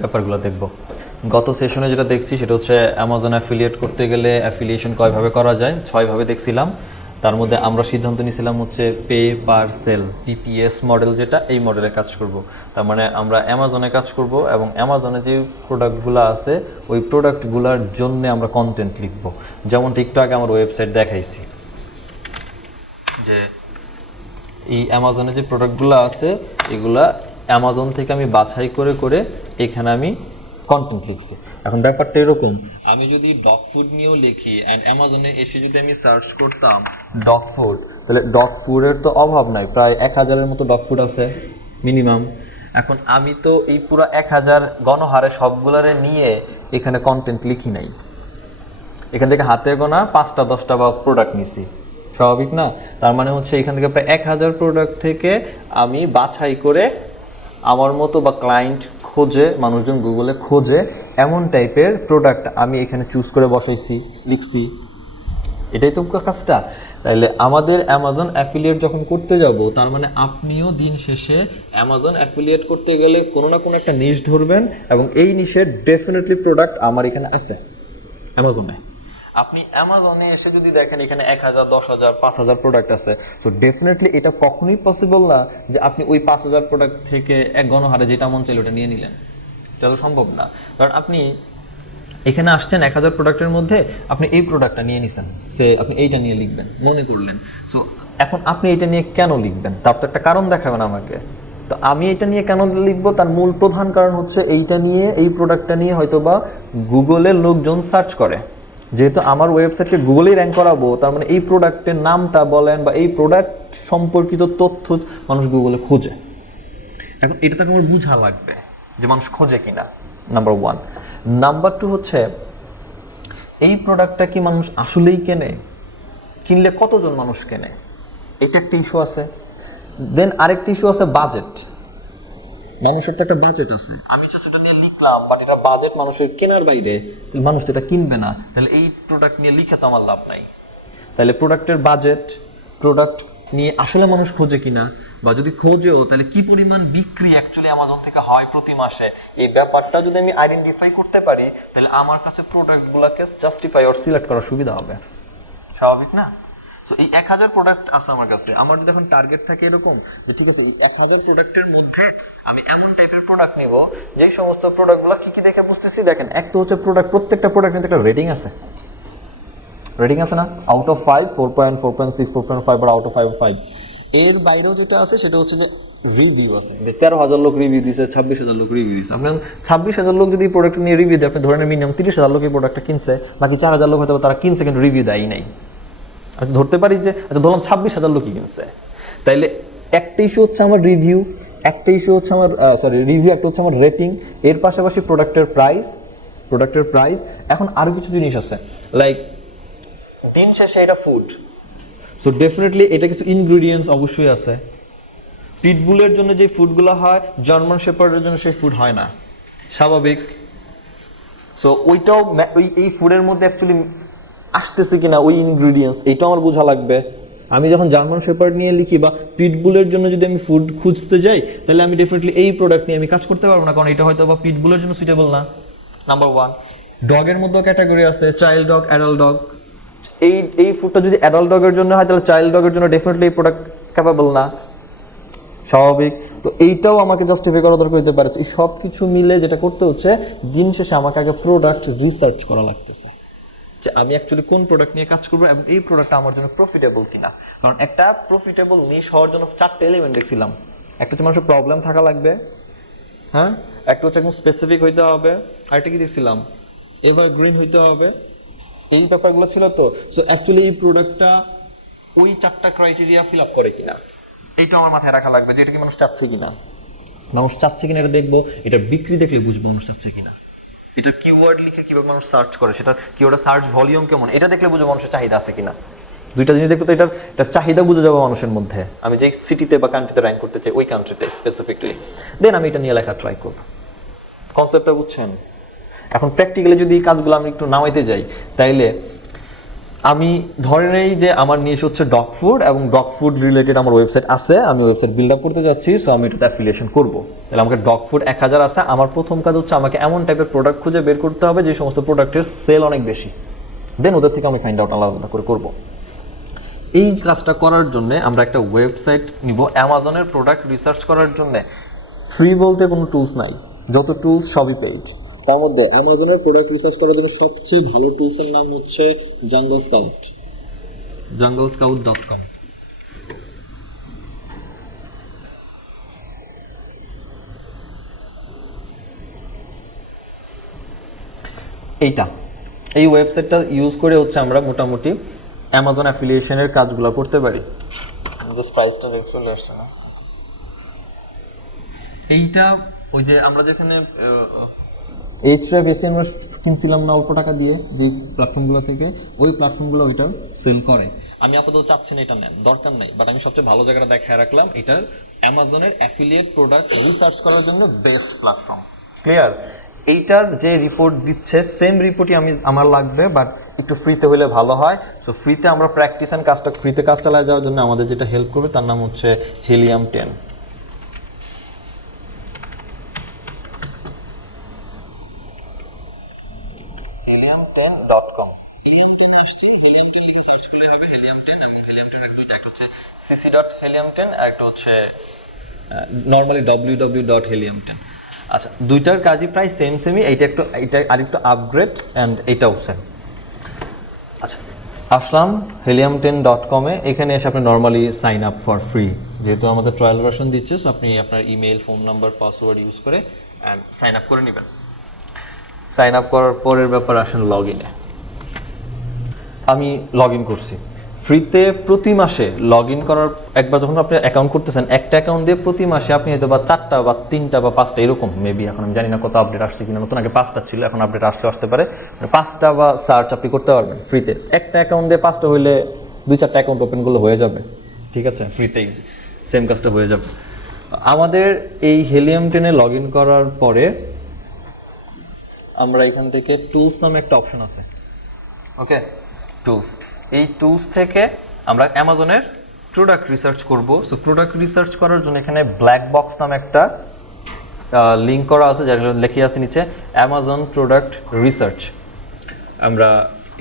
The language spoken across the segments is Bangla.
ব্যাপারগুলো দেখব। গত সেশনে যেটা দেখছি সেটা হচ্ছে অ্যামাজন অ্যাফিলিয়েট করতে গেলে অ্যাফিলিয়েশন কয়ভাবে করা যায়, 6ভাবে দেখছিলাম। তার মধ্যে আমরা সিদ্ধান্ত নিয়েছিলাম হচ্ছে pay per sale, PPS model, যেটা এই মডেলে কাজ করব। তার মানে আমরা অ্যামাজনে কাজ করব এবং অ্যামাজনে যে প্রোডাক্টগুলো আছে ওই প্রোডাক্টগুলোর জন্য আমরা কন্টেন্ট লিখব। যেমনটা একটু আগে আমার ওয়েবসাইট দেখাইছি, যে এই অ্যামাজনে যে প্রোডাক্টগুলো আছে এগুলা অ্যামাজন থেকে আমি বাছাই করে করে এখানে আমি কন্টেন্ট লিখছি। এখন ব্যাপারটা এরকম, আমি যদি ডগ ফুড নিয়েও লিখি অ্যান্ড অ্যামাজনে এসে যদি আমি সার্চ করতাম ডগ ফুড, তাহলে ডগ ফুডের তো অভাব নাই, প্রায় 1000-এর মতো ডগ ফুড আছে মিনিমাম। এখন আমি তো এই পুরো 1000 গণহারে সবগুলারে নিয়ে এখানে কন্টেন্ট লিখি নাই, এখান থেকে হাতে গোনা 5টা 10টা বা প্রোডাক্ট নিছি, স্বাভাবিক না? তার মানে হচ্ছে এখান থেকে প্রায় 1000 প্রোডাক্ট থেকে আমি বাছাই করে আমার মতো বা ক্লায়েন্ট খোঁজে, মানুষজন গুগলে খোঁজে এমন টাইপের প্রোডাক্ট আমি এখানে চুজ করে বসাইছি, লিখছি। এটাই তো কাজটা। তাইলে আমাদের অ্যামাজন অ্যাফিলিয়েট যখন করতে যাব, তার মানে আপনিও দিন শেষে অ্যামাজন অ্যাফিলিয়েট করতে গেলে কোনো না কোনো একটা নিশ ধরবেন এবং এই নিশের ডেফিনেটলি প্রোডাক্ট আমার এখানে আছে অ্যামাজনে। আপনি অ্যামাজনে এসে যদি দেখেন এখানে 1000, 10,000, 5,000 প্রোডাক্ট আছে, তো ডেফিনেটলি এটা কখনোই পসিবল না যে আপনি ওই 5,000 প্রোডাক্ট থেকে এক গণহারে যেটা মন চাইলে ওটা নিয়ে নিলেন। এটা তো সম্ভব না। কারণ আপনি এখানে আসছেন 1000 প্রোডাক্টের মধ্যে আপনি এই প্রোডাক্টটা নিয়ে নিছেন, সে আপনি এইটা নিয়ে লিখবেন মনে করলেন। সো এখন আপনি এইটা নিয়ে কেন লিখবেন, তার তো একটা কারণ দেখাবেন আমাকে। তো আমি এটা নিয়ে কেন লিখবো, তার মূল প্রধান কারণ হচ্ছে এইটা নিয়ে, এই প্রোডাক্টটা নিয়ে হয়তোবা গুগলে লোকজন সার্চ করে। যেহেতু আমার ওয়েবসাইটকে গুগলেই র্যাঙ্ক করাবো, তার মানে এই প্রোডাক্টের নামটা বলেন বা এই প্রোডাক্ট সম্পর্কিত তথ্য মানুষ গুগলে খোঁজে। এখন এটা তাকে আমার বোঝা লাগবে যে মানুষ খোঁজে কিনা, নাম্বার 1। নাম্বার 2 হচ্ছে এই প্রোডাক্টটা কি মানুষ আসলেই কেনে, কিনলে কতজন মানুষ কেনে, এটা একটা ইস্যু আছে। দেন আরেকটা ইস্যু আছে বাজেট। মানুষের তো একটা বাজেট আছে, আমি সেটা নিয়ে লিখলাম বাট এটা বাজেট মানুষের কেনার বাইরে, মানুষ তো এটা কিনবে না, তাহলে এই প্রোডাক্ট নিয়ে লিখে তো আমার লাভ নাই। তাহলে প্রোডাক্টের বাজেট, প্রোডাক্ট নিয়ে আসলে মানুষ খোঁজে কিনা, বা যদি খোঁজেও তাহলে কি পরিমাণ বিক্রি অ্যাকচুয়ালি অ্যামাজন থেকে হয় প্রতি মাসে, এই ব্যাপারটা যদি আমি আইডেন্টিফাই করতে পারি, তাহলে আমার কাছে প্রোডাক্টগুলোকে জাস্টিফাই অর সিলেক্ট করার সুবিধা হবে, স্বাভাবিক না? সো এই 1000 প্রোডাক্ট আছে আমার কাছে, আমার যদি এখন টার্গেট থাকে এরকম যে ঠিক আছে 1000 প্রোডাক্টের মধ্যে আমি এমন টাইপের প্রোডাক্ট নেব যেই সমস্ত প্রোডাক্টগুলো কি কি দেখে বুঝতেছি। দেখেন, একটা হচ্ছে প্রোডাক্ট, প্রত্যেকটা প্রোডাক্ট নিতে একটা রেটিং আছে, রেটিং আছে না? আউট অফ 5, 4.6, 4.5 বা আউট অফ 5. এর বাইরেও যেটা আছে সেটা হচ্ছে যে রিভিউ আছে, যে 13,000 লোক রিভিউ দিয়েছে, 26,000 লোক রিভিউ দিয়েছে। আপনার 26,000 লোক যদি প্রোডাক্ট নিয়ে রিভিউ দেয়, আপনি ধরেন মিনিমাম 30,000 লোক এই প্রোডাক্টটা কিনছে, বাকি 4,000 লোক হয়তো তারা কিনছে কিন্তু রিভিউ দেয়ই নাই। আমি ধরতে পারি যে আচ্ছা ধরলাম 26,000 লোকই কিনছে, তাইলে একটা ইস্যু হচ্ছে আমার রিভিউ, একটা ইস্যু হচ্ছে আমার রিভিউ, একটা হচ্ছে আমার রেটিং, এর পাশাপাশি প্রোডাক্টের প্রাইস। এখন আরও কিছু জিনিস আছে, লাইক দিন শেষে এটা ফুড, সো ডেফিনেটলি এটা কিছু ইনগ্রিডিয়েন্টস অবশ্যই আছে। পিটবুলের জন্য যে ফুডগুলো হয়, জার্মান শেপার্ডের জন্য সেই ফুড হয় না, স্বাভাবিক। সো ওইটাও এই ফুডের মধ্যে অ্যাকচুয়ালি আসতেছে কিনা ওই ইনগ্রিডিয়েন্টস, এইটাও আমার বোঝা লাগবে। আমি যখন জার্মান শেপার্ড নিয়ে লিখি বা পিটবুলের জন্য যদি আমি ফুড খুঁজতে যাই, তাহলে আমি ডেফিনেটলি এই প্রোডাক্ট নিয়ে আমি কাজ করতে পারবো না, কারণ এটা হয়তো বা পিটবুলের জন্য সুইটেবল না, নাম্বার 1। ডগের মধ্যেও ক্যাটাগরি আছে, চাইল্ড ডগ, অ্যাডাল্ট ডগ। এই ফুডটা যদি অ্যাডাল্ট ডগের জন্য হয়, তাহলে চাইল্ড ডগের জন্য ডেফিনেটলি এই প্রোডাক্ট ক্যাপাবল না, স্বাভাবিক। তো এইটাও আমাকে জাস্টিফাই করা দরকার হতে পারে। এই সব কিছু মিলে যেটা করতে হচ্ছে, দিন শেষে আমাকে আগে প্রোডাক্ট রিসার্চ করা লাগতেছে যে আমি অ্যাকচুয়ালি কোন প্রোডাক্ট নিয়ে কাজ করবো এবং এই প্রোডাক্টটা আমার জন্য প্রফিটেবল কিনা। কারণ একটা প্রফিটেবল নিশ হওয়ার জন্য 4টে এলিমেন্ট দেখছিলাম। একটা হচ্ছে মানুষের প্রবলেম থাকা লাগবে, হ্যাঁ, একটা হচ্ছে একদম স্পেসিফিক হইতে হবে, আরেকটা কি দেখছিলাম এভারগ্রিন হইতে হবে, এই ব্যাপারগুলো ছিল। তো সো অ্যাকচুয়ালি এই প্রোডাক্টটা ওই 4টা ক্রাইটেরিয়া ফিল আপ করে কিনা, এইটা আমার মাথায় রাখা লাগবে যে এটা কি মানুষ চাচ্ছে কিনা। মানুষ চাচ্ছে কিনা এটা দেখবো, এটা বিক্রি দেখলে বুঝবো মানুষ চাচ্ছে কিনা। এটা কিওয়ার্ড লিখে কিভাবে মানুষ সার্চ করে, সেটা কিওয়ার্ডের সার্চ ভলিউম কেমন, এটা দেখলে বুঝবো মানুষের চাহিদা আছে কিনা। দুইটা জিনিস দেখলে তো এটার চাহিদা বুঝে যাবো মানুষের মধ্যে, আমি যে সিটিতে বা কান্ট্রিতে র্যাঙ্ক করতে চাই ওই কান্ট্রিতে স্পেসিফিকলি, দেন আমি এটা নিয়ে লেখা ট্রাই করব। কনসেপ্টটা বুঝছেন? এখন প্র্যাকটিক্যালি যদি এই কাজগুলো আমি একটু নামাইতে যাই, তাইলে আমি ধরে নেই যে আমার নিশ হচ্ছে ডগ ফুড এবং ডগ ফুড রিলেটেড আমার ওয়েবসাইট আছে, আমি ওয়েবসাইট বিল্ড আপ করতে যাচ্ছি, সো আমি এটাতে অ্যাফিলিয়েশন করবো। তাহলে আমাকে ডগ ফুড 1000 আছে, আমার প্রথম কাজ হচ্ছে আমাকে এমন টাইপের প্রোডাক্ট খুঁজে বের করতে হবে যে সমস্ত প্রোডাক্টের সেল অনেক বেশি, দেন ওদের থেকে আমি ফাইন্ড আউট আলাদা করে করবো। এই কাজটা করার জন্য আমরা একটা ওয়েবসাইট নিব অ্যামাজনের প্রোডাক্ট রিসার্চ করার জন্য। ফ্রি বলতে কোনো টুলস নাই, যত টুলস সবই পেইড। তার মধ্যে অ্যামাজনের প্রোডাক্ট রিসার্চ করার জন্য সবচেয়ে ভালো টুলসের নাম হচ্ছে জাঙ্গল স্কাউট, junglescout.com। এই ওয়েবসাইটটা ইউজ করে হচ্ছে আমরা মোটামুটি অ্যামাজন অ্যাফিলিয়েশনের কাজগুলো করতে পারি। জাস্ট প্রাইসটা রেট চলে আসছে না। এইটা ওই যে আমরা যেখানে এইচএফ এসি আমরা কিনছিলাম না অল্প টাকা দিয়ে যে প্ল্যাটফর্মগুলো থেকে, ওই প্ল্যাটফর্মগুলো ওইটা সেল করে। আমি আপাতত চাচ্ছি না এটা নেন, দরকার নেই, বাট আমি সবচেয়ে ভালো জায়গাটা দেখায় রাখলাম। এটা অ্যামাজনের অ্যাফিলিয়েট প্রোডাক্ট রিসার্চ করার জন্য বেস্ট প্ল্যাটফর্ম। ক্লিয়ার? এইটার যে রিপোর্ট দিচ্ছে সেম রিপোর্টই আমার লাগবে, বাট একটু ফ্রিতে হলে ভালো হয়। সো ফ্রিতে আমরা প্র্যাকটিস অ্যান্ড ফ্রিতে কাজ চালায় যাওয়ার জন্য আমাদের যেটা হেল্প করবে তার নাম হচ্ছে Helium 10। helium10.com সার্চ করলে হবে Helium 10, এবং Helium 10 এর দুইটা, একটা হচ্ছে cc.helium10 আর একটা হচ্ছে নরমালি www.helium10। আচ্ছা, দুইটার কাজই প্রায় সেমই। এটা আরেকটু আপগ্রেড অ্যান্ড এটাও সেম। আচ্ছা, আসলাম helium10.com এ। এখানে এসে আপনি normally sign up for free, যেহেতু আমাদের ট্রায়াল ভার্সন দিচ্ছে, সো আপনি আপনার email, phone number, password use করে সাইন আপ করে নেবেন। সাইন আপ করার পরের ব্যাপার আসেন লগ ইনে। আমি লগ ইন করছি ফ্রিতে। প্রতি মাসে লগ ইন করার একবার যখন আপনি অ্যাকাউন্ট করতেছেন, একটা অ্যাকাউন্ট দিয়ে প্রতি মাসে আপনি হয়তো বা 4টা বা 3টা বা 5টা এরকম মেবি, এখন আমি জানি না কত আপডেট আসছে কিনা, নতুন আগে 5টা ছিল, এখন আপডেট আসতে পারে, 5টা বা সার্চ আপনি করতে পারবেন ফ্রিতে। একটা অ্যাকাউন্ট দিয়ে 5টা হইলে 2-4টা অ্যাকাউন্ট ওপেন করলে হয়ে যাবে, ঠিক আছে? ফ্রিতেই সেম কাজটা হয়ে যাবে। আমাদের এই Helium 10 এ লগ ইন করার পরে আমরা এখান থেকে টুলস নামে একটা অপশন আছে, ওকে, টুলস। এই টুলস থেকে আমরা অ্যামাজনের প্রোডাক্ট রিসার্চ করব। সো প্রোডাক্ট রিসার্চ করার জন্য এখানে ব্ল্যাক বক্স নামে একটা লিঙ্ক করা আছে, যেগুলো লিখে আছে নিচে অ্যামাজন প্রোডাক্ট রিসার্চ। আমরা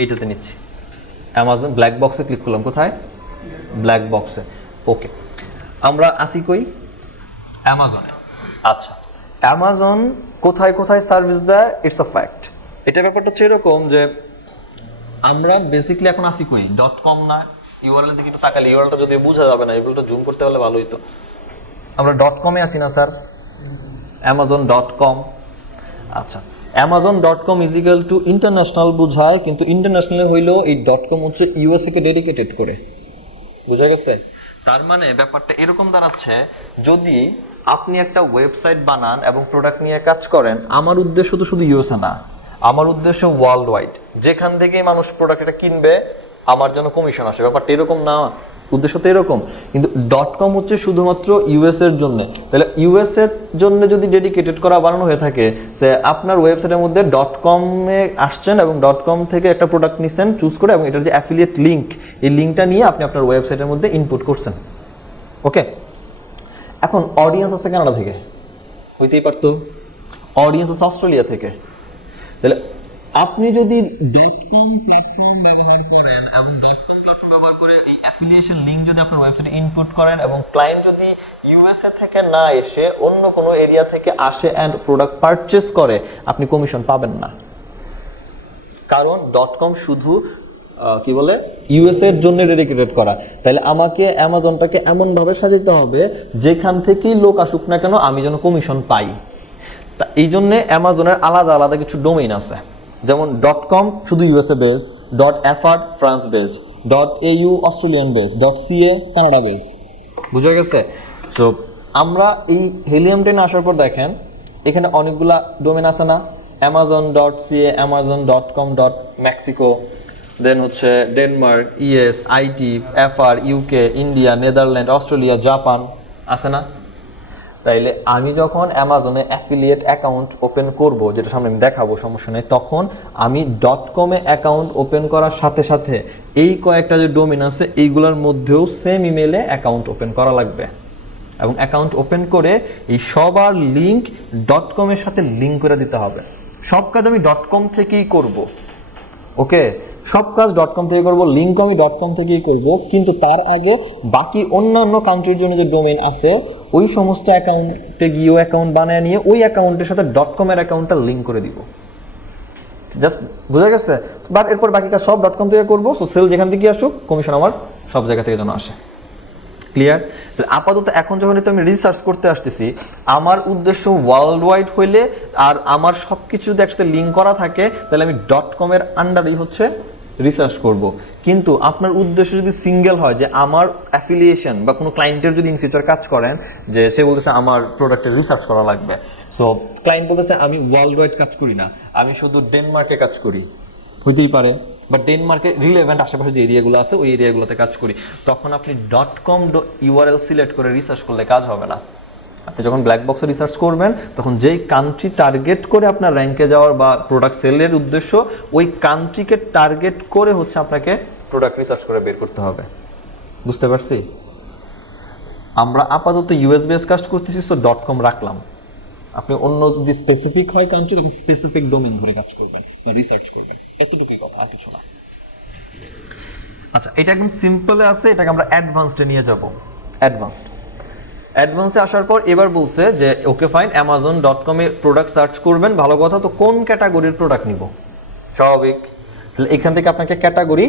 এইটাতে নিচ্ছি, অ্যামাজন ব্ল্যাক বক্সে ক্লিক করলাম। কোথায়? ব্ল্যাক বক্সে। ওকে, আমরা আসি কই? অ্যামাজনে। আচ্ছা, অ্যামাজন কোথায় কোথায় সার্ভিস দেয়, ইটস আ ফ্যাক্ট। এটা ব্যাপারটা হচ্ছে এরকম যে আমরা বেসিক্যালি এখন আসি কই? .com না? ইউআরএল দিকে একটু তাকালে ইউআরএলটা যদি বোঝা যাবে না, এগুলোটা জুম করতে পারলে ভালো হইতো। আমরা .com এ আসি না স্যার? amazon.com। আচ্ছা, amazon.com is equal to international বোঝায়, কিন্তু ইন্টারন্যাশনাল হইলেও এই .com হচ্ছে ইউএসএ কে ডেডিকেটেড করে, বুঝা গেছে? তার মানে ব্যাপারটা এরকম দাঁড়াচ্ছে, যদি আপনি একটা ওয়েবসাইট বানান এবং প্রোডাক্ট নিয়ে কাজ করেন, আমার উদ্দেশ্য তো শুধু ইউএসএ না, আমার উদ্দেশ্য ওয়ার্ল্ড ওয়াইড, যেখান থেকে মানুষ প্রোডাক্ট এটা কিনবে আমার জন্য কমিশন আসে। ব্যাপারটা এরকম না, উদ্দেশ্য তো এরকম, কিন্তু .com হচ্ছে শুধুমাত্র ইউএস এর জন্য। তাহলে ইউএস এর জন্য যদি ডেডিকেটেড করা বানানো হয়ে থাকে, যে আপনার ওয়েবসাইটের মধ্যে .com এ আসছেন এবং .com থেকে একটা প্রোডাক্ট নিচ্ছেন চুজ করে, এবং এটার যে অ্যাফিলিয়েট লিঙ্ক, এই লিঙ্কটা নিয়ে আপনি আপনার ওয়েবসাইটের মধ্যে ইনপুট করছেন। ওকে, এখন অডিয়েন্স আছে কানাডা থেকে, হইতেই পারতো। অডিয়েন্স আছে অস্ট্রেলিয়া থেকে। তাহলে আপনি যদি .com প্ল্যাটফর্ম ব্যবহার করেন এবং .com প্ল্যাটফর্ম ব্যবহার করে এই অ্যাফিলিয়েশন লিংক যদি আপনার ওয়েবসাইটে ইনপুট করেন, এবং ক্লায়েন্ট যদি ইউএসএ থেকে না এসে অন্য কোনো এরিয়া থেকে আসে অ্যান্ড প্রোডাক্ট পারচেস করে, আপনি কমিশন পাবেন না। কারণ .com শুধু কি বলে ইউএসএ এর জন্য ডেডিকেটেড করা। তাহলে আমাকে অ্যামাজনটাকে এমন ভাবে সাজাতে হবে যেখান থেকেই লোক আসুক না কেন আমি যেন কমিশন পাই। তা এই জন্য অ্যামাজনের আলাদা আলাদা কিছু ডোমেইন আছে, যেমন .com শুধু USA base, .fr France base, .au Australian base, .ca Canada base, বুঝা গেছে? সো আমরা এই Helium 10 আসার পর দেখেন এখানে অনেকগুলা ডোমেন আছে না, amazon.ca, amazon.com.mexico, দেন হচ্ছে Denmark, ES, IT, FR, UK, India, Netherland, Australia, Japan আছে না? তাইলে আমি যখন অ্যামাজনে অ্যাফিলিয়েট অ্যাকাউন্ট ওপেন করব, যেটা সামনে আমি দেখাবো, সমস্যা নেই, তখন আমি .com এ অ্যাকাউন্ট ওপেন করার সাথে সাথে এই কয়েকটা যে ডোমেন আছে এইগুলোর মধ্যেও সেম ইমেলে অ্যাকাউন্ট ওপেন করা লাগবে, এবং অ্যাকাউন্ট ওপেন করে এই সবার লিঙ্ক .com এর সাথে লিঙ্ক করে দিতে হবে। সব কাজ আমি .com থেকেই করব, ওকে, সব কাজ .com থেকে করব, লিঙ্ক আমি .com থেকেই করব, কিন্তু তার আগে বাকি অন্যান্য কান্ট্রির জন্য যে ডোমেন আছে ওই সমস্ত অ্যাকাউন্টে গিয়েও অ্যাকাউন্ট বানিয়ে নিয়ে ওই অ্যাকাউন্টের সাথে .com এর অ্যাকাউন্টটা লিঙ্ক করে দিব। জাস্ট বোঝা গেছে? বাট এরপর বাকি কাজ সব .com থেকে করবো, সো সেল যেখান থেকে আসুক কমিশন আমার সব জায়গা থেকে যেন আসে। ক্লিয়ার? আপাতত এখন যখন আমি রিসার্চ করতে আসতেছি, আমার উদ্দেশ্য ওয়ার্ল্ড ওয়াইড হইলে আর আমার সব কিছু যদি একসাথে লিঙ্ক করা থাকে তাহলে আমি .com এর আন্ডারেই হচ্ছে রিসার্চ করব। কিন্তু আপনার উদ্দেশ্য যদি সিঙ্গেল হয় যে আমার অ্যাফিলিয়েশন বা কোনো ক্লায়েন্টের যদি ইন ফিউচার কাজ করেন যে সে বলতেছে আমার প্রোডাক্টের রিসার্চ করা লাগবে, সো ক্লায়েন্ট বলতেছে আমি ওয়ার্ল্ড ওয়াইড কাজ করি না, আমি শুধু ডেনমার্কে কাজ করি, হইতেই পারে, বা ডেনমার্কে রিলেভেন্ট আশেপাশে যে এরিয়াগুলো আছে ওই এরিয়াগুলোতে কাজ করি, তখন আপনি .com URL সিলেক্ট করে রিসার্চ করলে কাজ হবে না। আপনি যখন ব্ল্যাক বক্সে রিসার্চ করবেন তখন যেই কান্ট্রি টার্গেট করে আপনার র্যাঙ্কে যাওয়ার বা প্রোডাক্ট সেলের উদ্দেশ্য, ওই কান্ট্রিকে টার্গেট করে হচ্ছে আপনাকে প্রোডাক্ট রিসার্চ করে বের করতে হবে। বুঝতে পারছি? আমরা আপাতত US বেস কাজ করতেছি, সো .com রাখলাম। আপনি অন্য যদি স্পেসিফিক হয় কান্ট্রি তখন স্পেসিফিক ডোমেন ধরে কাজ করবেন বা রিসার্চ করবেন, এতটুকুই কথা, আর কিছু না। আচ্ছা, এটা একদম সিম্পলে আছে, এটাকে আমরা অ্যাডভান্সডে নিয়ে যাব। অ্যাডভান্সে আসার পর এবার বলছে যে ওকে ফাইন, Amazon.com এ প্রোডাক্ট সার্চ করবেন, ভালো কথা, তো কোন ক্যাটাগরির প্রোডাক্ট নিব? স্বাভাবিক, তাহলে এখান থেকে আপনাকে ক্যাটাগরি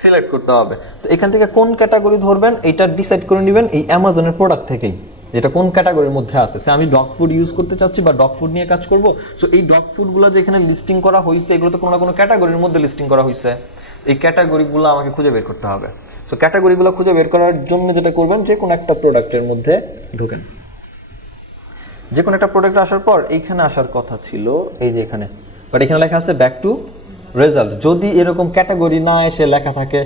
সিলেক্ট করতে হবে। তো এখান থেকে কোন ক্যাটাগরি ধরবেন এটা ডিসাইড করে নেবেন এই অ্যামাজনের প্রোডাক্ট থেকেই, যেটা কোন ক্যাটাগরির মধ্যে আছে। সে আমি ডগ ফুড ইউজ করতে চাচ্ছি বা ডগ ফুড নিয়ে কাজ করব, সো এই ডগ ফুডগুলো যেখানে লিস্টিং করা হয়েছে এগুলো তো কোনো না কোনো ক্যাটাগরির মধ্যে লিস্টিং করা হয়েছে, এই ক্যাটাগরিগুলো আমাকে খুঁজে বের করতে হবে। সো ক্যাটাগরিগুলো খুঁজে বের করার জন্য যেটা করবেন, যে কোনো একটা প্রোডাক্টের মধ্যে ঢোকেন। যে কোনো একটা প্রোডাক্ট আসার পর এইখানে আসার কথা ছিল, এই যে এখানে, বাট এখানে লেখা আছে ব্যাক টু রেজাল্ট। যদি এরকম ক্যাটাগরি না এসে লেখা থাকে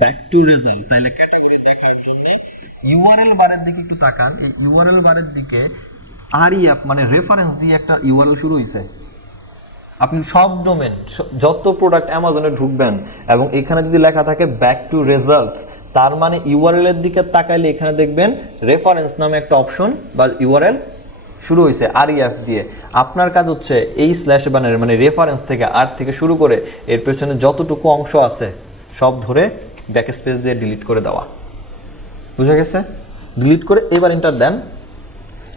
ব্যাক টু রেজাল্ট, তাহলে ক্যাটাগরি দেখার জন্য ইউআরএল বারের দিকে একটু তাকান। এই ইউআরএল বারের দিকে REF মানে রেফারেন্স দিয়ে একটা ইউআরএল শুরু হয়েছে। আপনি সব ডোমেন যত প্রোডাক্ট অ্যামাজনে ঢুকবেন এবং এখানে যদি লেখা থাকে ব্যাক টু রেজাল্টস, তার মানে ইউআরএল এর দিকে তাকাইলে এখানে দেখবেন রেফারেন্স নামে একটা অপশন বা ইউআরএল শুরু হয়েছে REF দিয়ে। আপনার কাজ হচ্ছে এই স্ল্যাশ বানানের মানে রেফারেন্স থেকে আর থেকে শুরু করে এর পেছনে যতটুকু অংশ আছে সব ধরে ব্যাক স্পেস দিয়ে ডিলিট করে দেওয়া। বুঝা গেছে? ডিলিট করে এবার এন্টার দেন।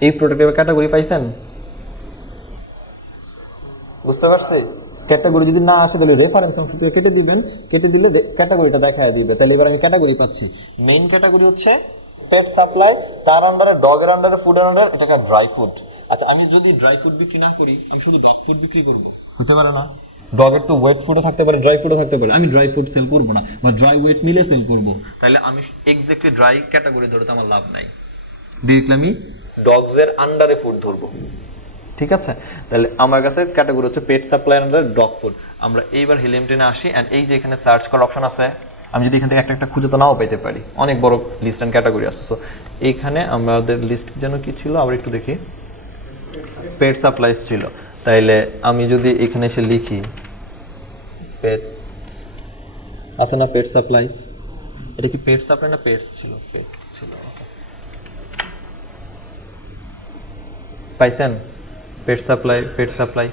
এই প্রোডাক্টের ক্যাটাগরি পাইছেন? বুঝতে পারছি? ক্যাটাগরি যদি না আসে তাহলে রেফারেন্স অংশ থেকে কেটে দিবেন, কেটে দিলে ক্যাটাগরিটা দেখায় দিবে। তাহলে এবার আমি ক্যাটাগরি পাচ্ছি। মেইন ক্যাটাগরি হচ্ছে পেট সাপ্লাই, তার আন্ডারে ডগের আন্ডারে ফুডের আন্ডারে এটাকে ড্রাই ফুড। আচ্ছা, আমি যদি ড্রাই ফুড বিক্রি না করি, আমি শুধু ডগ ফুড বিক্রি করবো, হতে পারে না? ডগের তো ওয়েট ফুডও থাকতে পারে, ড্রাই ফুডও থাকতে পারে। আমি ড্রাই ফুড সেল করবো না, বা ড্রাই ওয়েট মিলে সেল করবো, তাহলে আমি এক্স্যাক্টলি ড্রাই ক্যাটাগরি ধরে তো আমার লাভ নাই। ডিরেক্টলি আমি ডগসের আন্ডারে ফুড ধরবো। ঠিক আছে? তাহলে আমার কাছে ক্যাটাগরি হচ্ছে পেট সাপ্লাই আন্ডার ডগ ফুড। আমরা এইবার হিলিয়াম টেনে আসি, অ্যান্ড এই যে এখানে সার্চ করার অপশন আছে, আমি যদি এখান থেকে একটা একটা খুঁজে তো নাও পেতে পারি, অনেক বড় লিস্ট অ্যান্ড ক্যাটাগরি আছে। সো এইখানে আমাদের লিস্ট যেন কি ছিল আবার একটু দেখি, পেট সাপ্লাইস ছিল। তাইলে আমি যদি এখানে এসে লিখি পেট আছে না, পেট সাপ্লাইস, এটা কি পেট সাপ্লাই না পেটস ছিল? পেট ছিল, পাইছেন? পেট সাপ্লাই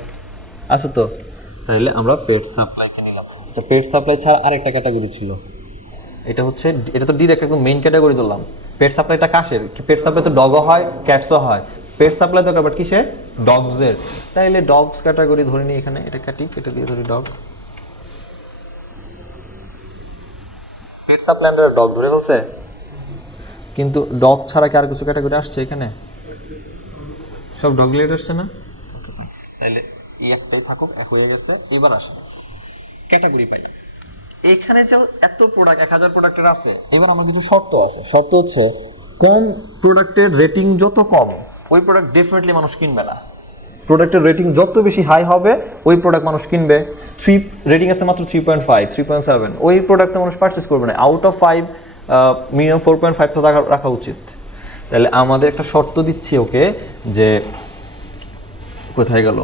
আছে তো, তাহলে আমরা পেট সাপ্লাইকে নিলাম। আচ্ছা, পেট সাপ্লাই ছাড়া আরেকটা ক্যাটাগরি ছিল, এটা হচ্ছে, এটা তো ডিরেক্ট একদম মেইন ক্যাটাগরি ধরলাম। পেট সাপ্লাইটা কাশের? পেট সাপ্লাই তো ডগও হয় ক্যাটসও হয়, পেট সাপ্লাই দরকার বাট কিসের? ডগসের। তাইলে ডগস ক্যাটাগরি ধরে নিই এখানে, এটা কেটে দিয়ে ধরি ডগ। পেট সাপ্লাই আন্ডার ডগ ধরে ফেলছে, কিন্তু ডগ ছাড়া কি আর কিছু ক্যাটাগরি আসছে এখানে? সব ডগ রিলেটেড আসছে না? তাহলে এই একটাই থাকুক, এক হয়ে গেছে। এবার আসলে ক্যাটাগরি পাই এখানে যে এত প্রোডাক্ট 1000 প্রোডাক্টের আছে, এবার আমার কিছু শর্ত আছে। শর্ত হচ্ছে কম প্রোডাক্টের রেটিং যত কম ওই প্রোডাক্ট ডেফিনেটলি মানুষ কিনবে না। প্রোডাক্টের রেটিং যত বেশি হাই হবে ওই প্রোডাক্ট মানুষ কিনবে। 3 রেটিং আছে মাত্র 3.5, 3.7, ওই প্রোডাক্টটা মানুষ পারচেস করবে না। আউট অফ 5 মিনিমাম 4.5 তো রাখা উচিত। তাহলে আমাদের একটা শর্ত দিচ্ছি ওকে, যে কোথায় গেল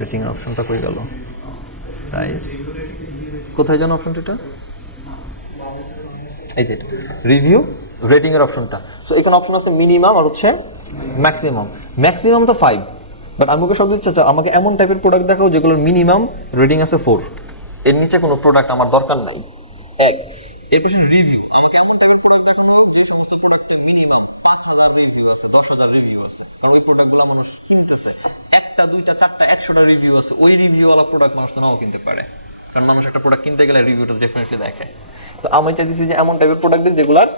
রেটিং অপশনটা, কই গেল প্রাইস, কোথায় জানো অপশনটা? এই যে রিভিউ রেটিং এর অপশনটা। সো এখানে অপশন আছে মিনিমাম আর হচ্ছে ম্যাক্সিমাম। ম্যাক্সিমাম তো 5, বাট আমি ওকে সব দিচ্ছি আচ্ছা আমাকে এমন টাইপের প্রোডাক্ট দেখাও যেগুলোর মিনিমাম রেটিং আছে 4, এর নিচে কোনো প্রোডাক্ট আমার দরকার নাই। এক এর পেছনে রিভিউ, আমাকে এমন টাইপের প্রোডাক্ট দেখানো হোক যে সমস্ত প্রোডাক্টের মিনিমাম 5000 রিভিউ আছে, 10000 রিভিউ আছে, কারণ ওই প্রোডাক্টগুলো মানুষ কিনতেছে। একটা দুইটা চারটা 100টা রিভিউ আছে, ওই রিভিউওয়ালা প্রোডাক্ট মানুষ তো নাও কিনতে পারে, কারণ মানুষ একটা প্রোডাক্ট কিনতে গেলে রিভিউটা ডেফিনেটলি দেখে। তো আমি চাইতেছি যে এমন টাইপের প্রোডাক্ট দিই যেগুলার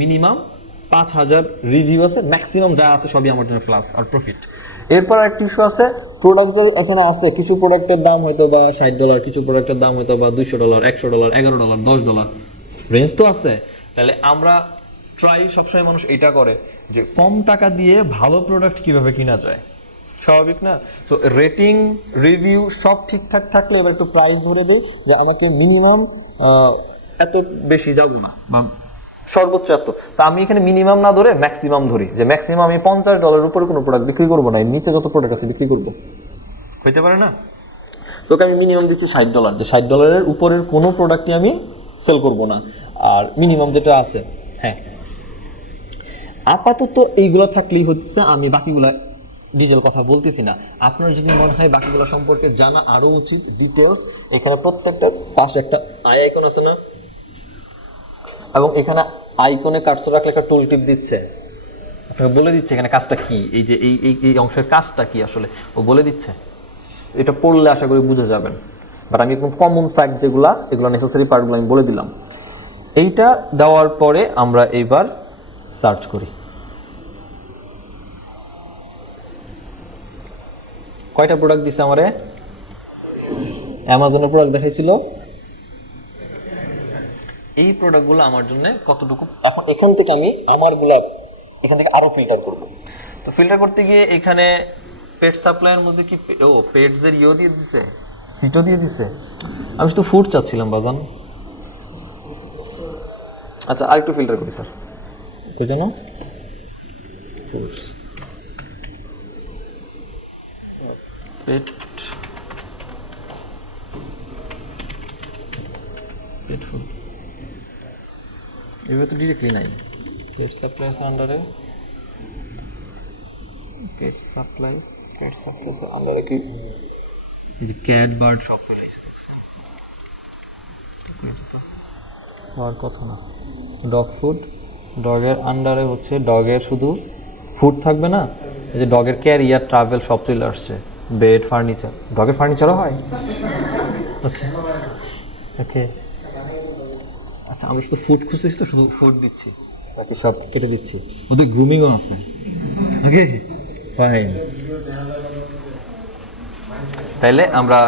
মিনিমাম 5000 রিভিউ আছে, ম্যাক্সিমাম যা আছে সবই আমার জন্য প্লাস আর প্রফিট। এরপর একটা ইস্যু আছে, প্রোডাক্ট যদি এখানে আছে কিছু প্রোডাক্টের দাম হয়তো বা $60, কিছু প্রোডাক্টের দাম হয়তো বা $200, $100, $11, $10 রেঞ্জ তো আছে। তাহলে আমরা ট্রাই সবসময় মানুষ এটা করে যে কম টাকা দিয়ে ভালো প্রোডাক্ট কিভাবে কিনা যায়, স্বাভাবিক না? তো রেটিং রিভিউ সব ঠিকঠাক থাকলে এবার একটু প্রাইস ধরে দেই যে আমাকে মিনিমাম এত বেশি যাব না বা সর্বোচ্চ এত। তো আমি এখানে মিনিমাম না ধরে ম্যাক্সিমাম ধরি, যে ম্যাক্সিমাম আমি $50 উপরে কোনো প্রোডাক্ট বিক্রি করবো না, এর নিচে যত প্রোডাক্ট আছে বিক্রি করবো, হইতে পারে না? তোকে আমি মিনিমাম দিচ্ছি $60, যে $60 উপরের কোনো প্রোডাক্টই আমি সেল করব না। আর মিনিমাম যেটা আছে, হ্যাঁ আপাতত এইগুলো থাকলেই হচ্ছে, আমি বাকিগুলা ডিটেল কথা বলতেছি না। আপনার যদি মনে হয় বাকিগুলো সম্পর্কে জানা আরো উচিত ডিটেলস, এখানে প্রত্যেকটা পাশে একটা আই আইকন আছে না, এবং এখানে আইকনে কার্সর রাখলে একটা টুল টিপ দিচ্ছে, আপনাকে বলে দিচ্ছে এখানে কাজটা কি, এই যে এই অংশের কাজটা কি আসলে ও বলে দিচ্ছে। এটা পড়লে আশা করি বুঝে যাবেন। বাট আমি একদম কমন ফ্যাক্ট যেগুলো, এগুলো নেসেসারি পার্টগুলো আমি বলে দিলাম। এইটা দেওয়ার পরে আমরা এইবার সার্চ করি। কয়টা প্রোডাক্ট দিছে আমারে? অ্যামাজনের প্রোডাক্ট দেখাইছিল, এই প্রোডাক্টগুলো আমার জন্য কতটুকু। এখন এখান থেকে আমি আমারগুলা এখান থেকে আরো ফিল্টার করব। তো ফিল্টার করতে গিয়ে এখানে পেট সাপ্লাইয়ের মধ্যে কি পেটসের ইও দিয়ে দিছে, সিটও দিয়ে দিছে। আমি শুধু ফুড চাচ্ছিলাম বাজান। আচ্ছা আরেকটু ফিল্টার করি স্যার, কই জন্য ফুডস পেট ফুড এবার তো ডিরেক্টলি নাই। পেট সাপ্লাইস আন্ডারে, পেট সাপ্লাইস আন্ডারে কি এই যে ক্যাট বার্ড সব চলে এসেছে, হওয়ার কথা না। ডগ ফুড, ডগের আন্ডারে হচ্ছে ডগের শুধু ফুড থাকবে না, এই যে ডগের ক্যারিয়ার ট্রাভেল সব চলে আসছে, বেড ফার্নিচার, ডগের ফার্নিচারও হয়। ওকে ওকে আচ্ছা, আমরা শুধু ফুড খুঁজতেছি তো শুধু ফুড দিচ্ছি, বাকি সব কেটে দিচ্ছি। ওদের গ্রুমিংও আছে। ওকে ফাইন, তাইলে আমরা